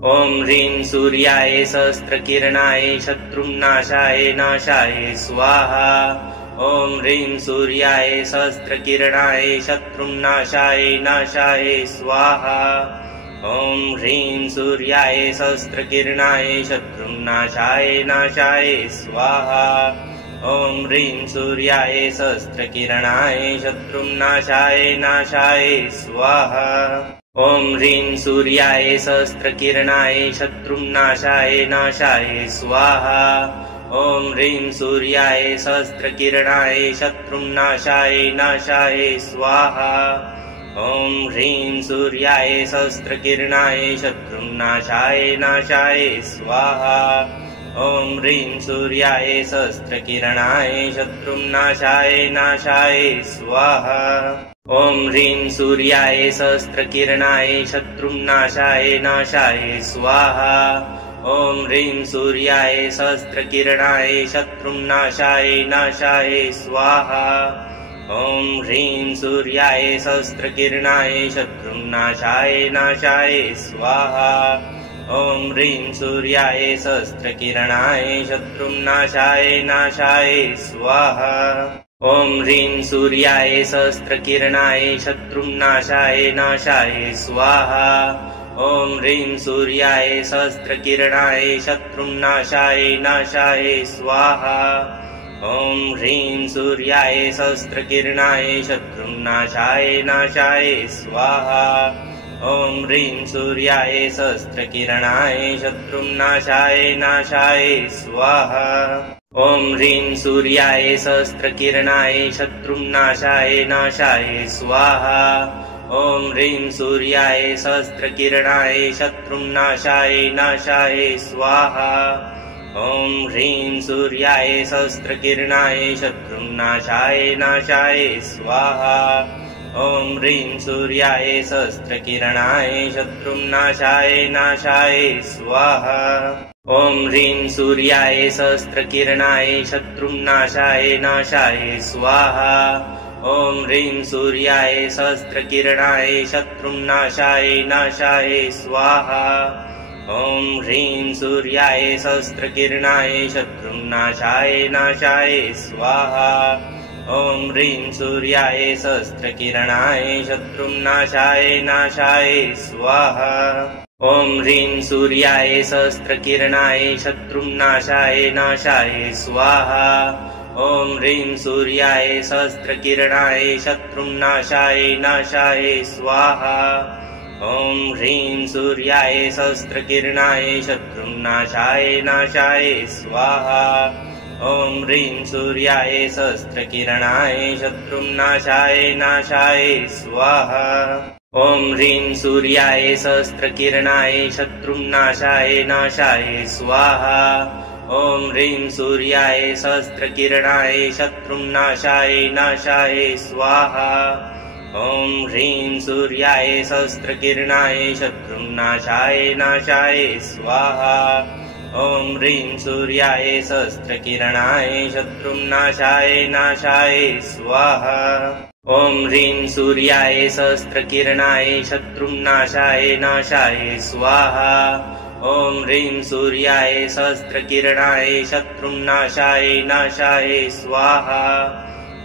ॐ ह्रीं सूर्याय सहस्रकिरणाय शत्रुनाशाय नाशाय स्वाहा। ॐ ह्रीं सूर्याय सहस्रकिरणाय शत्रुनाशाय नाशाय स्वाहा। ॐ ह्रीं सूर्याय सहस्रकिरणाय शत्रुनाशाय नाशाय स्वाहा। ॐ ह्रीं सूर्याय सहस्रकिरणाय शत्रुनाशाय नाशाय स्वाहा। ॐ ह्रीं सूर्याय सहस्रकिरणाय शत्रुनाशाय नाशाय स्वाहा। ॐ ह्रीं सूर्याय सहस्रकिरणाय शत्रुनाशाय नाशाय स्वाहा। ॐ ह्रीं सूर्याय सहस्रकिरणाय शत्रुनाशाय नाशाय स्वाहा। ॐ ह्रीं सूर्याय सहस्रकिरणाय शत्रुनाशाय नाशाय स्वाहा। ॐ ह्रीं सूर्याय सहस्रकिरणाय शत्रुनाशाय नाशाय स्वाहा। ॐ ह्रीं सूर्याय सहस्रकिरणाय शत्रुनाशाय नाशाय स्वाहा। ॐ ह्रीं सूर्याय सहस्रकिरणाय शत्रुनाशाय नाशाय स्वाहा। ॐ ह्रीं सूर्याय सहस्रकिरणाय शत्रुनाशाय नाशाय स्वाहा। ॐ ह्रीं सूर्याय सहस्रकिरणाय शत्रुनाशाय नाशाय स्वाहा। ॐ ह्रीं सूर्याय सहस्रकिरणाय शत्रुनाशाय नाशाय स्वाहा। ॐ ह्रीं सूर्याय सहस्रकिरणाय शत्रुनाशाय नाशाय स्वाहा। ॐ ह्रीं सूर्याय सहस्रकिरणाय शत्रुनाशाय नाशाय स्वाहा। ॐ ह्रीं सूर्याय सहस्रकिरणाय शत्रुनाशाय नाशाय स्वाहा। ॐ ह्रीं सूर्याय सहस्रकिरणाय शत्रुनाशाय नाशाय स्वाहा। ॐ ह्रीं सूर्याय सहस्रकिरणाय शत्रुनाशाय नाशाय स्वाहा। ॐ ह्रीं सूर्याय सहस्रकिरणाय शत्रुनाशाय नाशाय स्वाहा। ॐ ह्रीं सूर्याय सहस्रकिरणाय शत्रुनाशाय नाशाय स्वाहा। ॐ ह्रीं सूर्याय सहस्रकिरणाय शत्रुनाशाय नाशाय स्वाहा। ॐ ह्रीं सूर्याय सहस्रकिरणाय शत्रुनाशाय नाशाय स्वाहा। ॐ ह्रीं सूर्याय सहस्रकिरणाय शत्रुनाशाय नाशाय स्वाहा। ॐ ह्रीं सूर्याय सहस्रकिरणाय शत्रुनाशाय नाशाय स्वाहा। ॐ ह्रीं सूर्याय सहस्रकिरणाय शत्रुनाशाय नाशाय स्वाहा। ॐ ह्रीं सूर्याय सहस्रकिरणाय शत्रुनाशाय नाशाय स्वाहा। ॐ ह्रीं सूर्याय सहस्रकिरणाय शत्रुनाशाय नाशाय स्वाहा। ॐ ह्रीं सूर्याय सहस्रकिरणाय शत्रुनाशाय नाशाय स्वाहा। ॐ ह्रीं सूर्याय सहस्रकिरणाय शत्रुनाशाय नाशाय स्वाहा। ॐ ह्रीं सूर्याय सहस्रकिरणाय शत्रुनाशाय नाशाय स्वाहा। ॐ ह्रीं सूर्याय सहस्रकिरणाय शत्रुनाशाय नाशाय स्वाहा। ॐ ह्रीं सूर्याय सहस्रकिरणाय शत्रुनाशाय नाशाय स्वाहा। ॐ ह्रीं सूर्याय सहस्रकिरणाय शत्रुनाशाय नाशाय स्वाहा।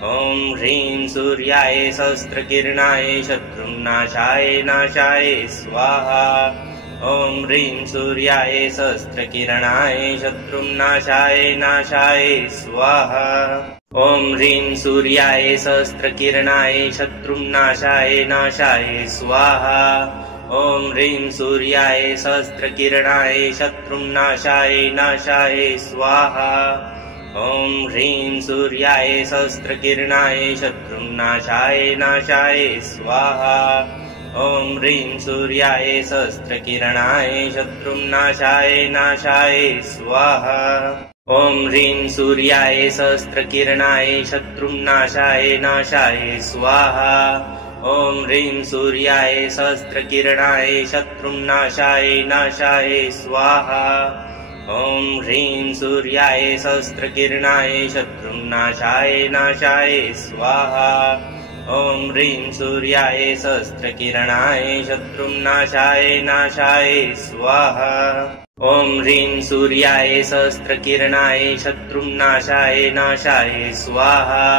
ॐ ह्रीं सूर्याय सहस्रकिरणाय शत्रुनाशाय नाशाय स्वाहा। ॐ ह्रीं सूर्याय सहस्रकिरणाय शत्रुनाशाय नाशाय स्वाहा। ॐ ह्रीं सूर्याय सहस्रकिरणाय शत्रुनाशाय नाशाय स्वाहा। ॐ ह्रीं सूर्याय सहस्रकिरणाय शत्रुनाशाय नाशाय स्वाहा। ॐ ह्रीं सूर्याय सहस्रकिरणाय शत्रुनाशाय नाशाय स्वाहा। ॐ ह्रीं सूर्याय सहस्रकिरणाय शत्रुनाशाय नाशाय स्वाहा। ॐ ह्रीं सूर्याय सहस्रकिरणाय शत्रुनाशाय नाशाय स्वाहा। ॐ ह्रीं सूर्याय सहस्रकिरणाय शत्रुनाशाय नाशाय स्वाहा। ॐ ह्रीं सूर्याय सहस्रकिरणाय शत्रुनाशाय नाशाय स्वाहा। ॐ ह्रीं सूर्याय सहस्रकिरणाय शत्रुनाशाय नाशाय स्वाहा। ॐ ह्रीं सूर्याय सहस्रकिरणाय शत्रुनाशाय नाशाय स्वाहा।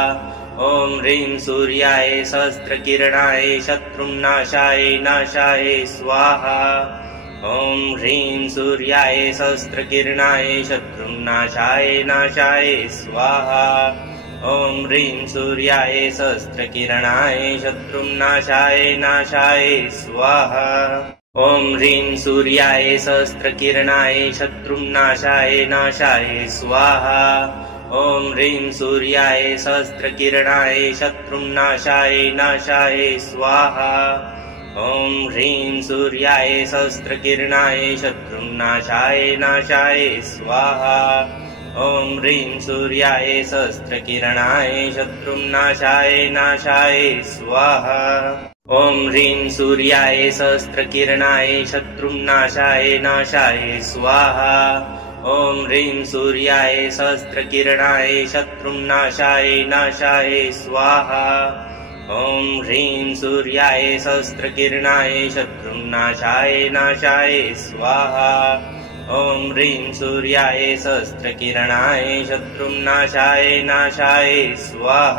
ॐ ह्रीं सूर्याय सहस्रकिरणाय शत्रुनाशाय नाशाय स्वाहा। ॐ ह्रीं सूर्याय सहस्रकिरणाय शत्रुनाशाय नाशाय स्वाहा। ॐ ह्रीं सूर्याय सहस्रकिरणाय शत्रुनाशाय नाशाय स्वाहा। ॐ ह्रीं सूर्याय सहस्रकिरणाय शत्रुनाशाय नाशाय स्वाहा। ॐ ह्रीं सूर्याय सहस्रकिरणाय शत्रुनाशाय नाशाय स्वाहा। ॐ ह्रीं सूर्याय सहस्रकिरणाय शत्रुनाशाय नाशाय स्वाहा। ॐ ह्रीं सूर्याय सहस्रकिरणाय शत्रुनाशाय नाशाय स्वाहा। ॐ ह्रीं सूर्याय सहस्रकिरणाय शत्रुनाशाय नाशाय स्वाहा। ॐ ह्रीं सूर्याय सहस्रकिरणाय शत्रुनाशाय नाशाय स्वाहा। ॐ ह्रीं सूर्याय सहस्रकिरणाय शत्रुनाशाय नाशाय स्वाहा। ॐ ह्रीं सूर्याय सहस्रकिरणाय शत्रुनाशाय नाशाय स्वाहा।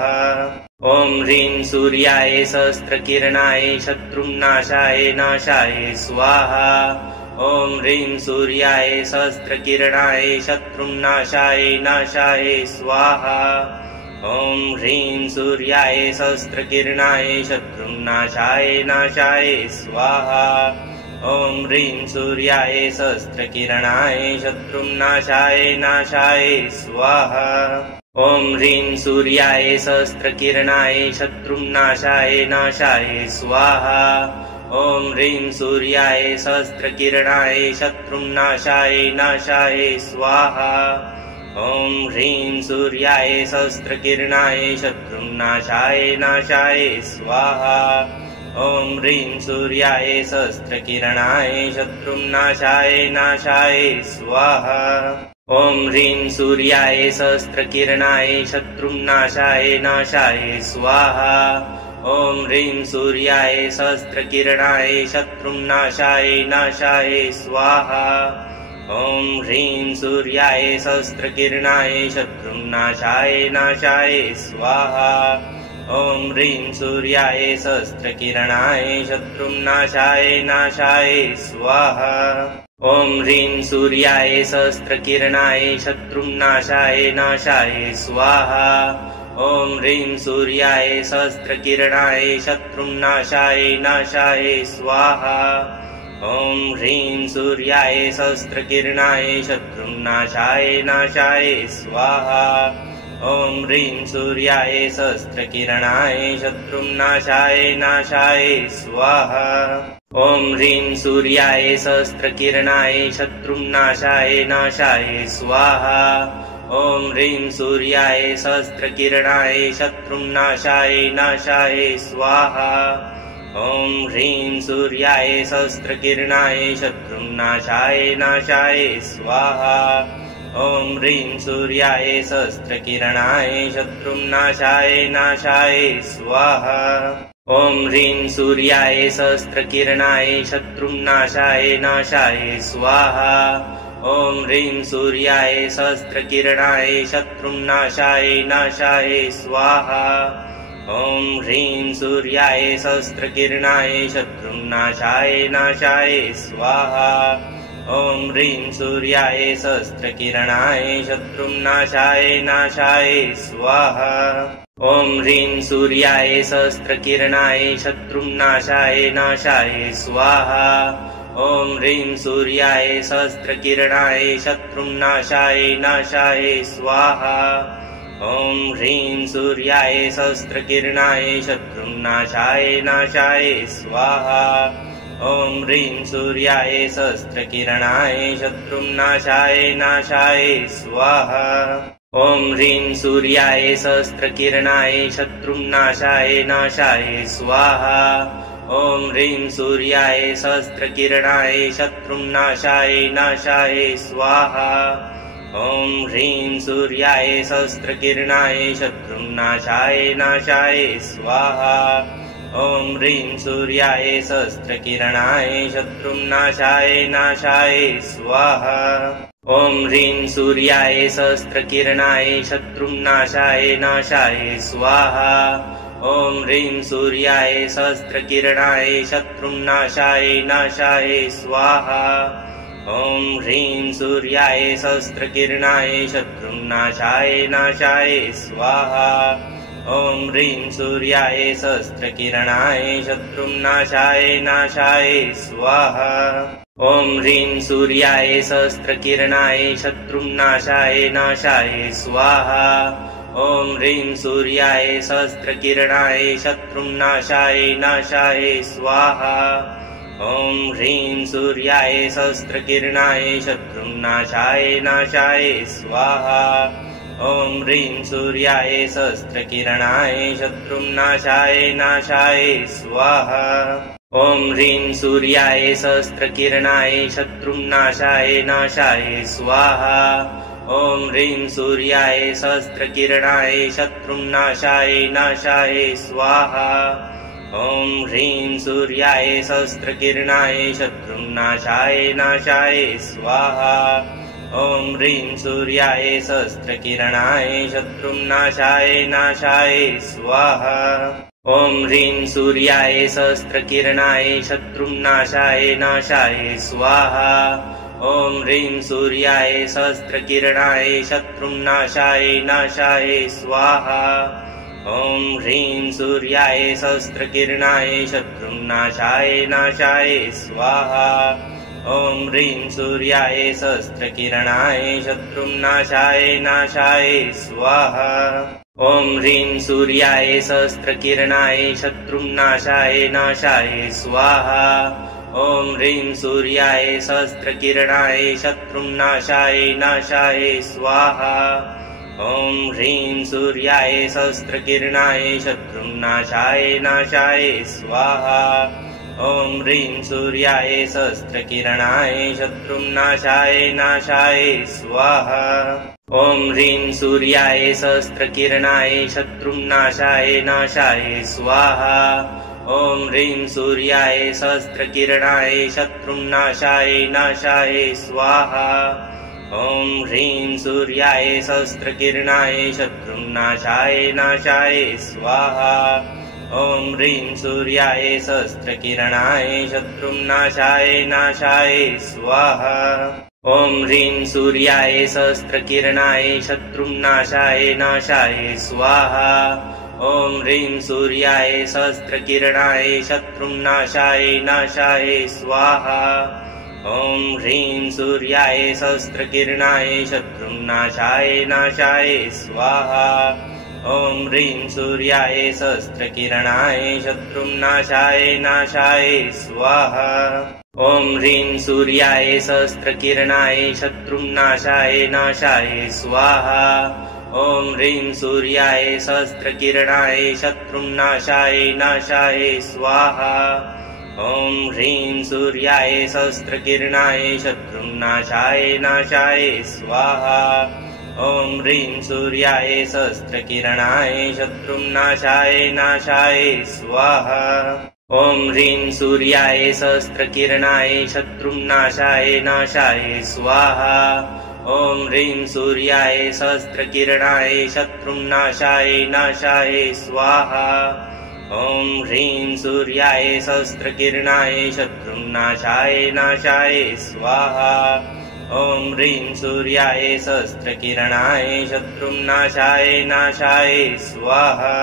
ॐ ह्रीं सूर्याय सहस्रकिरणाय शत्रुनाशाय नाशाय स्वाहा। ॐ ह्रीं सूर्याय सहस्रकिरणाय शत्रुनाशाय नाशाय स्वाहा। ॐ ह्रीं सूर्याय सहस्रकिरणाय शत्रुनाशाय नाशाय स्वाहा। ॐ ह्रीं सूर्याय सहस्रकिरणाय शत्रुनाशाय नाशाय स्वाहा। ॐ ह्रीं सूर्याय सहस्रकिरणाय शत्रुनाशाय नाशाय स्वाहा। ॐ ह्रीं सूर्याय सहस्रकिरणाय शत्रुनाशाय नाशाय स्वाहा। ॐ ह्रीं सूर्याय सहस्रकिरणाय शत्रुनाशाय नाशाय स्वाहा। ॐ ह्रीं सूर्याय सहस्रकिरणाय शत्रुनाशाय नाशाय स्वाहा। ॐ ह्रीं सूर्याय सहस्रकिरणाय शत्रुनाशाय नाशाय स्वाहा। ॐ ह्रीं सूर्याय सहस्रकिरणाय शत्रुनाशाय नाशाय स्वाहा। ॐ ह्रीं सूर्याय सहस्रकिरणाय शत्रुनाशाय नाशाय स्वाहा। ॐ ह्रीं सूर्याय सहस्रकिरणाय शत्रुं नाशाय स्वाहा ॐ ह्रीं सूर्याय सहस्रकिरणाय शत्रुं नाशाय स्वाहा ॐ ह्रीं सूर्याय सहस्रकिरणाय शत्रुं नाशाय स्वाहा ॐ ह्रीं सूर्याय सहस्रकिरणाय शत्रुं नाशाय स्वाहा ॐ ह्रीं सूर्याय सहस्रकिरणाय शत्रुं नाशाय स्वाहा ॐ ह्रीं सूर्याय सहस्रकिरणाय शत्रुं नाशाय स्वाहा ॐ ह्रीं सूर्याय सहस्रकिरणाय शत्रुं नाशाय स्वाहा ॐ ह्रीं सूर्याय सहस्रकिरणाय शत्रुं नाशाय स्वाहा ॐ ह्रीं सूर्याय सहस्रकिरणाय शत्रुं नाशाय स्वाहा ॐ ह्रीं सूर्याय सहस्रकिरणाय शत्रुं नाशाय स्वाहा ॐ ह्रीं सूर्याय सहस्रकिरणाय शत्रुं नाशाय स्वाहा ॐ ह्रीं सूर्याय सहस्रकिरणाय शत्रुं नाशाय स्वाहा ॐ ह्रीं सूर्याय सहस्रकिरणाय शत्रुं नाशाय स्वाहा ॐ ह्रीं सूर्याय सहस्रकिरणाय शत्रुं नाशाय स्वाहा ॐ ह्रीं सूर्याय सहस्रकिरणाय शत्रुं नाशाय स्वाहा ॐ ह्रीं सूर्याय सहस्रकिरणाय शत्रुं नाशाय स्वाहा ॐ ह्रीं सूर्याय सहस्रकिरणाय शत्रुं नाशाय स्वाहा ॐ ह्रीं सूर्याय सहस्रकिरणाय शत्रुं नाशाय स्वाहा ॐ ह्रीं सूर्याय सहस्रकिरणाय शत्रुं नाशाय स्वाहा ॐ ह्रीं सूर्याय सहस्रकिरणाय शत्रुं नाशाय स्वाहा ॐ ह्रीं सूर्याय सहस्रकिरणाय शत्रुं नाशाय स्वाहा ॐ ह्रीं सूर्याय सहस्रकिरणाय शत्रुं नाशाय स्वाहा ॐ ह्रीं सूर्याय सहस्रकिरणाय शत्रुं नाशाय स्वाहा ॐ ह्रीं सूर्याय सहस्रकिरणाय शत्रुं नाशाय स्वाहा ॐ ह्रीं सूर्याय सहस्रकिरणाय शत्रुं नाशाय स्वाहा ॐ ह्रीं सूर्याय सहस्रकिरणाय शत्रुं नाशाय स्वाहा ॐ ह्रीं सूर्याय सहस्रकिरणाय शत्रुं नाशाय स्वाहा ॐ ह्रीं सूर्याय सहस्रकिरणाय शत्रुं नाशाय स्वाहा ॐ ह्रीं सूर्याय सहस्रकिरणाय शत्रुं नाशाय स्वाहा ॐ ह्रीं सूर्याय सहस्रकिरणाय शत्रुं नाशाय स्वाहा ॐ ह्रीं सूर्याय सहस्रकिरणाय शत्रुं नाशाय स्वाहा ॐ ह्रीं सूर्याय सहस्रकिरणाय शत्रुं नाशाय स्वाहा ॐ ह्रीं सूर्याय सहस्रकिरणाय शत्रुं नाशाय स्वाहा ॐ ह्रीं सूर्याय सहस्रकिरणाय शत्रुं नाशाय स्वाहा ॐ ह्रीं सूर्याय सहस्रकिरणाय शत्रुं नाशाय स्वाहा ॐ ह्रीं सूर्याय सहस्रकिरणाय शत्रुं नाशाय स्वाहा ॐ ह्रीं सूर्याय सहस्रकिरणाय शत्रुं नाशाय स्वाहा ॐ ह्रीं सूर्याय सहस्रकिरणाय शत्रुं नाशाय स्वाहा ॐ ह्रीं सूर्याय सहस्रकिरणाय शत्रुं नाशाय स्वाहा ॐ ह्रीं सूर्याय सहस्रकिरणाय शत्रुं नाशाय स्वाहा ॐ ह्रीं सूर्याय सहस्रकिरणाय शत्रुं नाशाय स्वाहा ॐ ह्रीं सूर्याय सहस्रकिरणाय शत्रुं नाशाय स्वाहा ॐ ह्रीं सूर्याय सहस्रकिरणाय शत्रुं नाशाय स्वाहा ॐ ह्रीं सूर्याय सहस्रकिरणाय शत्रुं नाशाय नाशाय स्वाहा। ॐ ह्रीं सूर्याय सहस्रकिरणाय शत्रुं नाशाय नाशाय स्वाहा। ॐ ह्रीं सूर्याय सहस्रकिरणाय शत्रुं नाशाय नाशाय स्वाहा। ॐ ह्रीं सूर्याय सहस्रकिरणाय शत्रुं नाशाय नाशाय स्वाहा। ॐ ह्रीं सूर्याय सहस्रकिरणाय शत्रुं नाशाय नाशाय स्वाहा। ॐ ह्रीं सूर्याय सहस्रकिरणाय शत्रुं नाशाय नाशाय स्वाहा। ॐ ह्रीं सूर्याय सहस्रकिरणाय शत्रुं नाशाय नाशाय स्वाहा। ॐ ह्रीं सूर्याय सहस्रकिरणाय शत्रुं नाशाय नाशाय स्वाहा। ॐ ह्रीं सूर्याय सहस्रकिरणाय शत्रुं नाशाय नाशाय स्वाहा। ॐ ह्रीं सूर्याय सहस्रकिरणाय शत्रुं नाशाय नाशाय स्वाहा। ॐ ह्रीं सूर्याय सहस्रकिरणाय शत्रुं नाशाय नाशाय स्वाहा। ॐ ह्रीं सूर्याय सहस्रकिरणाय शत्रुं नाशाय नाशाय स्वाहा। ॐ ह्रीं सूर्याय सहस्रकिरणाय शत्रुं नाशाय नाशाय स्वाहा। ॐ ह्रीं सूर्याय सहस्रकिरणाय शत्रुं नाशाय नाशाय स्वाहा।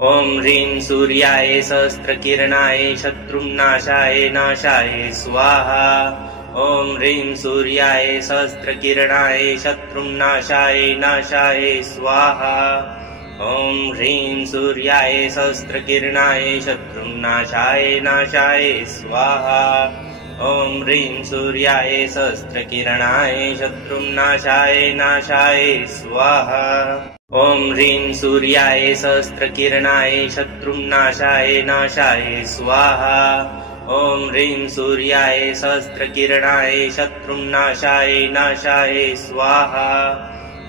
ॐ ह्रीं सूर्याय सहस्रकिरणाय शत्रुं नाशाय नाशाय स्वाहा। ॐ ह्रीं सूर्याय सहस्रकिरणाय शत्रुं नाशाय नाशाय स्वाहा। ॐ ह्रीं सूर्याय सहस्रकिरणाय शत्रुं नाशाय नाशाय स्वाहा। ॐ ह्रीं सूर्याय सहस्रकिरणाय शत्रुं नाशाय नाशाय स्वाहा। ॐ ह्रीं सूर्याय सहस्रकिरणाय शत्रुं नाशाय नाशाय स्वाहा। ॐ ह्रीं सूर्याय सहस्रकिरणाय शत्रुं नाशाय नाशाय स्वाहा।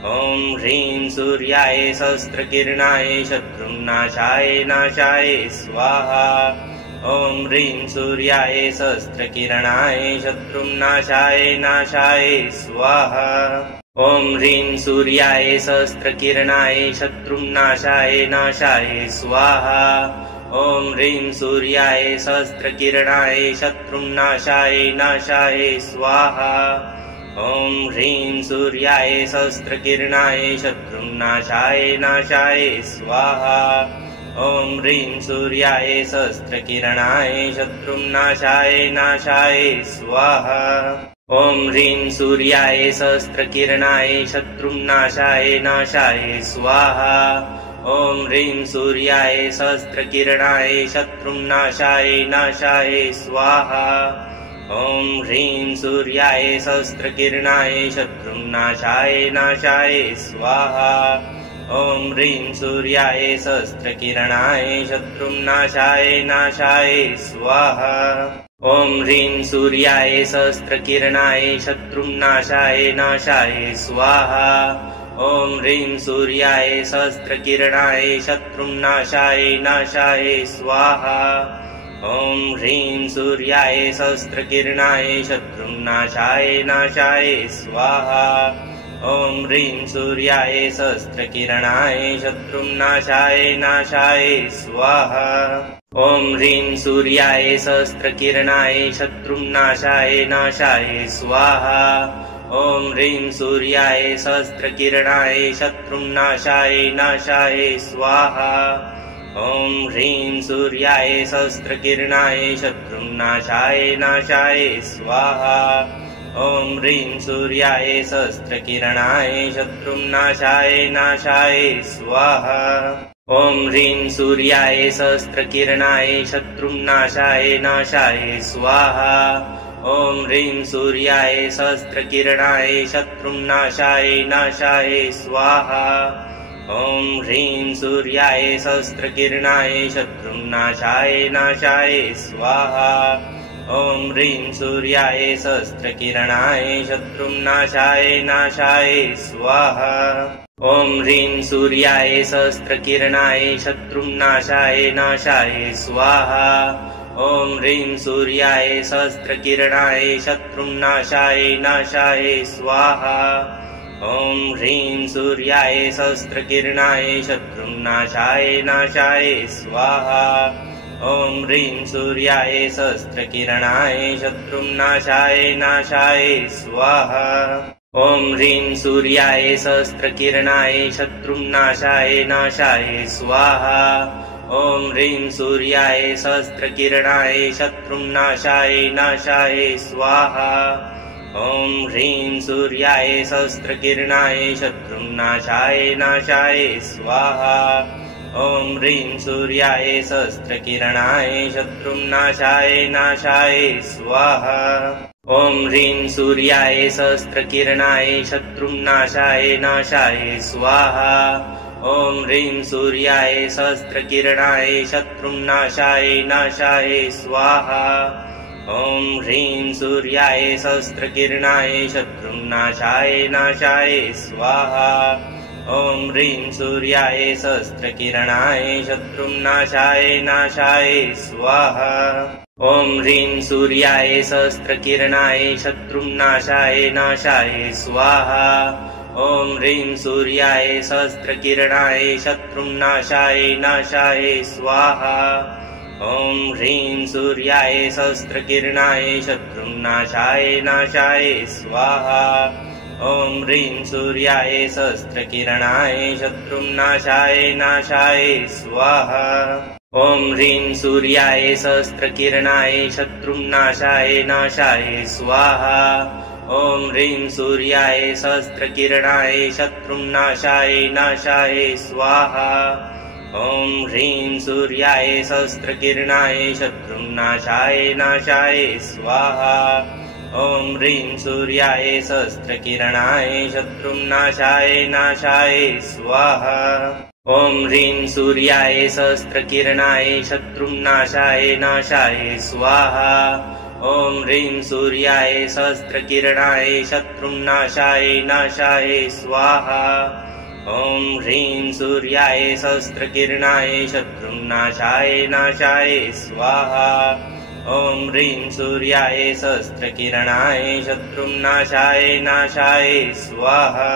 ॐ ह्रीं सूर्याय सहस्रकिरणाय शत्रुं नाशाय नाशाय स्वाहा। ॐ ह्रीं सूर्याय सहस्रकिरणाय शत्रुं नाशाय नाशाय स्वाहा। ॐ ह्रीं सूर्याय सहस्रकिरणाय शत्रुं नाशाय नाशाय स्वाहा। ॐ ह्रीं सूर्याय सहस्रकिरणाय शत्रुं नाशाय नाशाय स्वाहा। ॐ ह्रीं सूर्याय सहस्रकिरणाय शत्रुं नाशाय नाशाय स्वाहा। ॐ ह्रीं सूर्याय सहस्रकिरणाय शत्रुं नाशाय नाशाय स्वाहा। ॐ ह्रीं सूर्याय सहस्रकिरणाय शत्रुं नाशाय नाशाय स्वाहा। ॐ ह्रीं सूर्याय सहस्रकिरणाय शत्रुं नाशाय नाशाय स्वाहा। ॐ ह्रीं सूर्याय सहस्रकिरणाय शत्रुं नाशाय नाशाय स्वाहा। ॐ ह्रीं सूर्याय सहस्रकिरणाय शत्रुं नाशाय नाशाय स्वाहा। ॐ ह्रीं सूर्याय सहस्रकिरणाय शत्रुं नाशाय नाशाय स्वाहा। ॐ ह्रीं सूर्याय सहस्रकिरणाय शत्रुं नाशाय नाशाय स्वाहा। ॐ ह्रीं सूर्याय सहस्रकिरणाय शत्रुं नाशाय नाशाय स्वाहा। ॐ ह्रीं सूर्याय सहस्रकिरणाय शत्रुं नाशाय नाशाय स्वाहा। ॐ ह्रीं सूर्याय सहस्रकिरणाय शत्रुं नाशाय नाशाय स्वाहा। ॐ ह्रीं सूर्याय सहस्रकिरणाय शत्रुं नाशाय नाशाय स्वाहा। ॐ ह्रीं सूर्याय सहस्रकिरणाय शत्रुं नाशाय नाशाय स्वाहा। ॐ ह्रीं सूर्याय सहस्रकिरणाय शत्रुं नाशाय नाशाय स्वाहा। ॐ ह्रीं सूर्याय सहस्रकिरणाय शत्रुं नाशाय नाशाय स्वाहा। ॐ ह्रीं सूर्याय सहस्रकिरणाय शत्रुं नाशाय नाशाय स्वाहा। ॐ ह्रीं सूर्याय सहस्रकिरणाय शत्रुं नाशाय नाशाय स्वाहा। ॐ ह्रीं सूर्याय सहस्रकिरणाय शत्रुं नाशाय नाशाय स्वाहा। ॐ ह्रीं सूर्याय सहस्रकिरणाय शत्रुं नाशाय नाशाय स्वाहा। ॐ ह्रीं सूर्याय सहस्रकिरणाय शत्रुनाशाय नाशाय स्वाहा। ॐ ह्रीं सूर्याय सहस्रकिरणाय शत्रुनाशाय नाशाय स्वाहा। ॐ ह्रीं सूर्याय सहस्रकिरणाय शत्रुनाशाय नाशाय स्वाहा। ॐ ह्रीं सूर्याय सहस्रकिरणाय शत्रुनाशाय नाशाय स्वाहा। ॐ ह्रीं सूर्याय सहस्रकिरणाय शत्रुनाशाय नाशाय स्वाहा। ॐ ह्रीं सूर्याय सहस्रकिरणाय शत्रुनाशाय नाशाय स्वाहा। ॐ ह्रीं सूर्याय सहस्रकिरणाय शत्रुनाशाय नाशाय स्वाहा। ॐ ह्रीं सूर्याय सहस्रकिरणाय शत्रुनाशाय नाशाय स्वाहा। ॐ ह्रीं सूर्याय सहस्रकिरणाय शत्रुनाशाय नाशाय स्वाहा। ॐ ह्रीं सूर्याय सहस्रकिरणाय शत्रुनाशाय नाशाय स्वाहा। ॐ ह्रीं सूर्याय सहस्रकिरणाय शत्रुनाशाय नाशाय स्वाहा। ॐ ह्रीं सूर्याय सहस्रकिरणाय शत्रुनाशाय नाशाय स्वाहा। ॐ ह्रीं सूर्याय सहस्रकिरणाय शत्रुनाशाय नाशाय स्वाहा। ॐ ह्रीं सूर्याय सहस्रकिरणाय शत्रुनाशाय नाशाय स्वाहा। ॐ ह्रीं सूर्याय सहस्रकिरणाय शत्रुनाशाय नाशाय स्वाहा। ॐ ह्रीं सूर्याय सहस्रकिरणाय शत्रुनाशाय नाशाय स्वाहा। ॐ ह्रीं सूर्याय सहस्रकिरणाय शत्रुनाशाय नाशाय स्वाहा। ॐ ह्रीं सूर्याय सहस्रकिरणाय शत्रुनाशाय नाशाय स्वाहा। ॐ ह्रीं सूर्याय सहस्रकिरणाय शत्रुनाशाय नाशाय स्वाहा। ॐ ह्रीं सूर्याय सहस्रकिरणाय शत्रुनाशाय नाशाय स्वाहा। ॐ ह्रीं सूर्याय सहस्रकिरणाय शत्रुनाशाय नाशाय स्वाहा। ॐ ह्रीं सूर्याय सहस्रकिरणाय शत्रुनाशाय नाशाय स्वाहा। ॐ ह्रीं सूर्याय सहस्रकिरणाय शत्रुनाशाय नाशाय स्वाहा।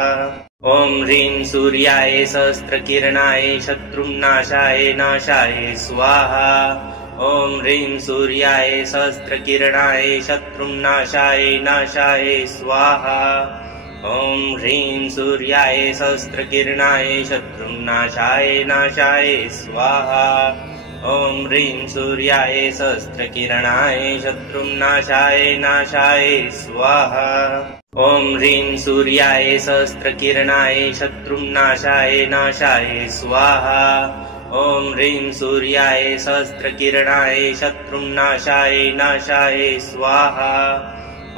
ॐ ह्रीं सूर्याय सहस्रकिरणाय शत्रुनाशाय नाशाय स्वाहा। ॐ ह्रीं सूर्याय सहस्रकिरणाय शत्रुनाशाय नाशाय स्वाहा। ॐ ह्रीं सूर्याय सहस्रकिरणाय शत्रुनाशाय नाशाय स्वाहा। ॐ ह्रीं सूर्याय सहस्रकिरणाय शत्रुनाशाय नाशाय स्वाहा। ॐ ह्रीं सूर्याय सहस्रकिरणाय शत्रुनाशाय नाशाय स्वाहा। ॐ ह्रीं सूर्याय सहस्रकिरणाय शत्रुनाशाय नाशाय स्वाहा।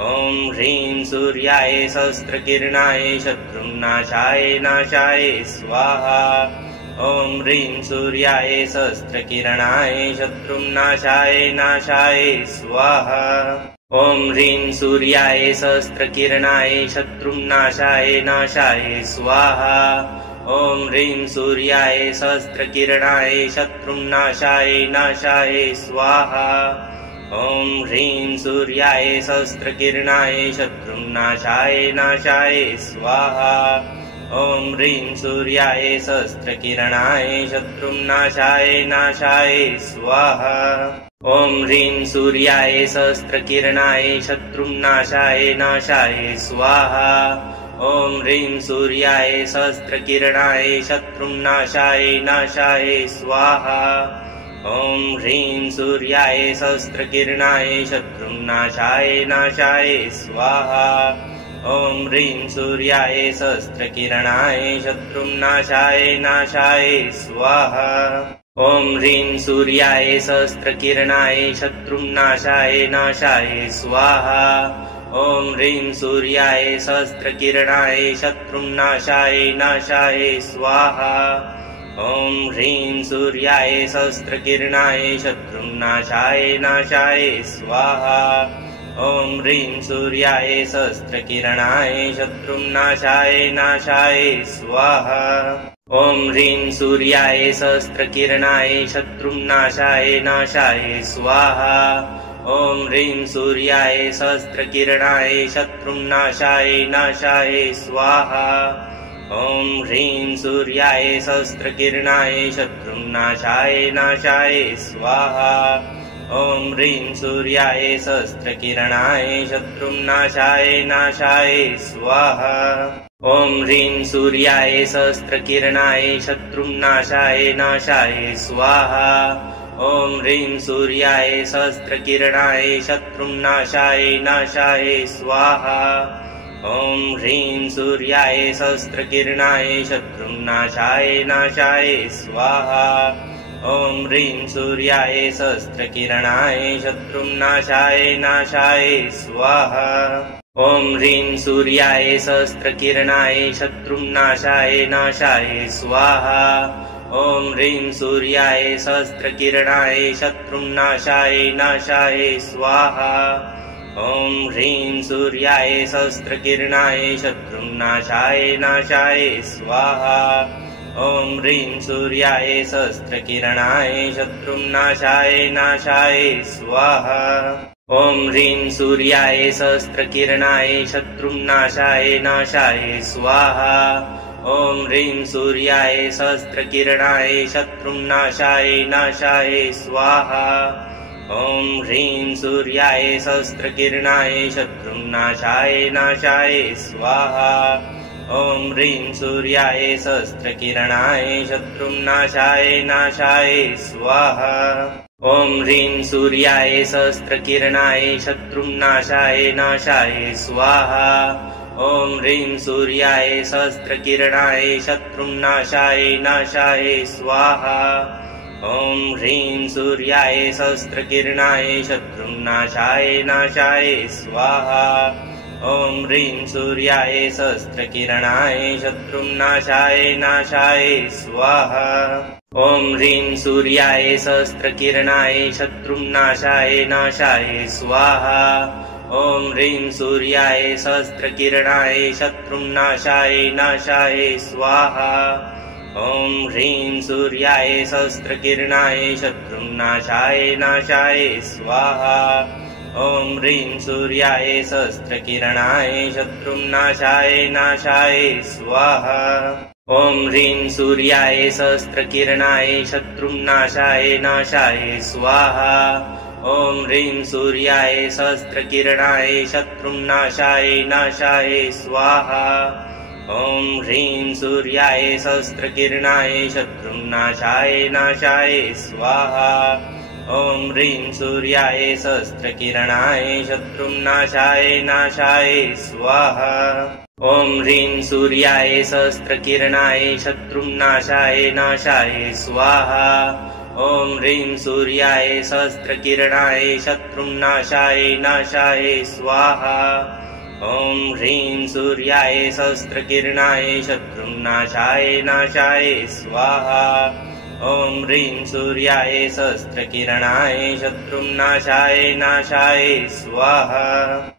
ॐ ह्रीं सूर्याय सहस्रकिरणाय शत्रुनाशाय नाशाय स्वाहा। ॐ ह्रीं सूर्याय सहस्रकिरणाय शत्रुनाशाय नाशाय स्वाहा। ॐ ह्रीं सूर्याय सहस्रकिरणाय शत्रुनाशाय नाशाय स्वाहा। ॐ ह्रीं सूर्याय सहस्रकिरणाय शत्रुनाशाय नाशाय स्वाहा। ॐ ह्रीं सूर्याय सहस्रकिरणाय शत्रुनाशाय नाशाय स्वाहा। ॐ ह्रीं सूर्याय सहस्रकिरणाय शत्रुनाशाय नाशाय स्वाहा। ॐ ह्रीं सूर्याय सहस्रकिरणाय शत्रुनाशाय नाशाय स्वाहा। ॐ ह्रीं सूर्याय सहस्रकिरणाय शत्रुनाशाय नाशाय स्वाहा। ॐ ह्रीं सूर्याय सहस्रकिरणाय शत्रुनाशाय नाशाय स्वाहा। ॐ ह्रीं सूर्याय सहस्रकिरणाय शत्रुनाशाय नाशाय स्वाहा। ॐ ह्रीं सूर्याय सहस्रकिरणाय शत्रुनाशाय नाशाय स्वाहा। ॐ ह्रीं सूर्याय सहस्रकिरणाय शत्रुनाशाय नाशाय स्वाहा। ॐ ह्रीं सूर्याय सहस्रकिरणाय शत्रुनाशाय नाशाय स्वाहा। ॐ ह्रीं सूर्याय सहस्रकिरणाय शत्रुनाशाय नाशाय स्वाहा। ॐ ह्रीं सूर्याय सहस्रकिरणाय शत्रुनाशाय नाशाय स्वाहा। ॐ ह्रीं सूर्याय सहस्रकिरणाय शत्रुनाशाय नाशाय स्वाहा। ॐ ह्रीं सूर्याय सहस्रकिरणाय शत्रुनाशाय नाशाय स्वाहा। ॐ ह्रीं सूर्याय सहस्रकिरणाय शत्रुनाशाय नाशाय स्वाहा। ॐ ह्रीं सूर्याय सहस्रकिरणाय शत्रुनाशाय नाशाय स्वाहा। ॐ ह्रीं सूर्याय सहस्रकिरणाय शत्रुनाशाय नाशाय स्वाहा। ॐ ह्रीं सूर्याय सहस्रकिरणाय शत्रुनाशाय नाशाय स्वाहा। ॐ ह्रीं सूर्याय सहस्रकिरणाय शत्रुनाशाय नाशाय स्वाहा। ॐ ह्रीं सूर्याय सहस्रकिरणाय शत्रुनाशाय नाशाय स्वाहा। ॐ ह्रीं सूर्याय सहस्रकिरणाय शत्रुनाशाय नाशाय स्वाहा। ॐ ह्रीं सूर्याय सहस्रकिरणाय शत्रुनाशाय नाशाय स्वाहा। ॐ ह्रीं सूर्याय सहस्रकिरणाय शत्रुनाशाय नाशाय स्वाहा। ॐ ह्रीं सूर्याय सहस्रकिरणाय शत्रुनाशाय नाशाय स्वाहा। ॐ ह्रीं सूर्याय सहस्रकिरणाय शत्रुनाशाय नाशाय स्वाहा। ॐ ह्रीं सूर्याय सहस्रकिरणाय शत्रुनाशाय नाशाय स्वाहा। ॐ ह्रीं सूर्याय सहस्रकिरणाय शत्रुनाशाय नाशाय स्वाहा। ॐ ह्रीं सूर्याय सहस्रकिरणाय शत्रुनाशाय नाशाय स्वाहा। ॐ ह्रीं सूर्याय सहस्रकिरणाय शत्रुनाशाय नाशाय स्वाहा। ॐ ह्रीं सूर्याय सहस्रकिरणाय शत्रुनाशाय नाशाय स्वाहा। ॐ ह्रीं सूर्याय सहस्रकिरणाय शत्रुनाशाय नाशाय स्वाहा। ॐ ह्रीं सूर्याय सहस्रकिरणाय शत्रुनाशाय नाशाय स्वाहा। ॐ ह्रीं सूर्याय सहस्रकिरणाय शत्रुनाशाय नाशाय स्वाहा। ॐ ह्रीं सूर्याय सहस्रकिरणाय शत्रुनाशाय नाशाय स्वाहा। ॐ ह्रीं सूर्याय सहस्रकिरणाय शत्रुनाशाय नाशाय स्वाहा। ॐ ह्रीं सूर्याय सहस्रकिरणाय शत्रुनाशाय नाशाय स्वाहा। ॐ ह्रीं सूर्याय सहस्रकिरणाय शत्रुनाशाय नाशाय स्वाहा। ॐ ह्रीं सूर्याय सहस्रकिरणाय शत्रुनाशाय नाशाय स्वाहा। ॐ ह्रीं सूर्याय सहस्रकिरणाय शत्रुनाशाय नाशाय स्वाहा। ॐ ह्रीं सूर्याय सहस्रकिरणाय शत्रुनाशाय नाशाय स्वाहा। ॐ ह्रीं सूर्याय सहस्रकिरणाय शत्रुनाशाय नाशाय स्वाहा। ॐ ह्रीं सूर्याय सहस्रकिरणाय शत्रुनाशाय नाशाय स्वाहा। ॐ ह्रीं सूर्याय सहस्रकिरणाय शत्रुनाशाय नाशाय स्वाहा।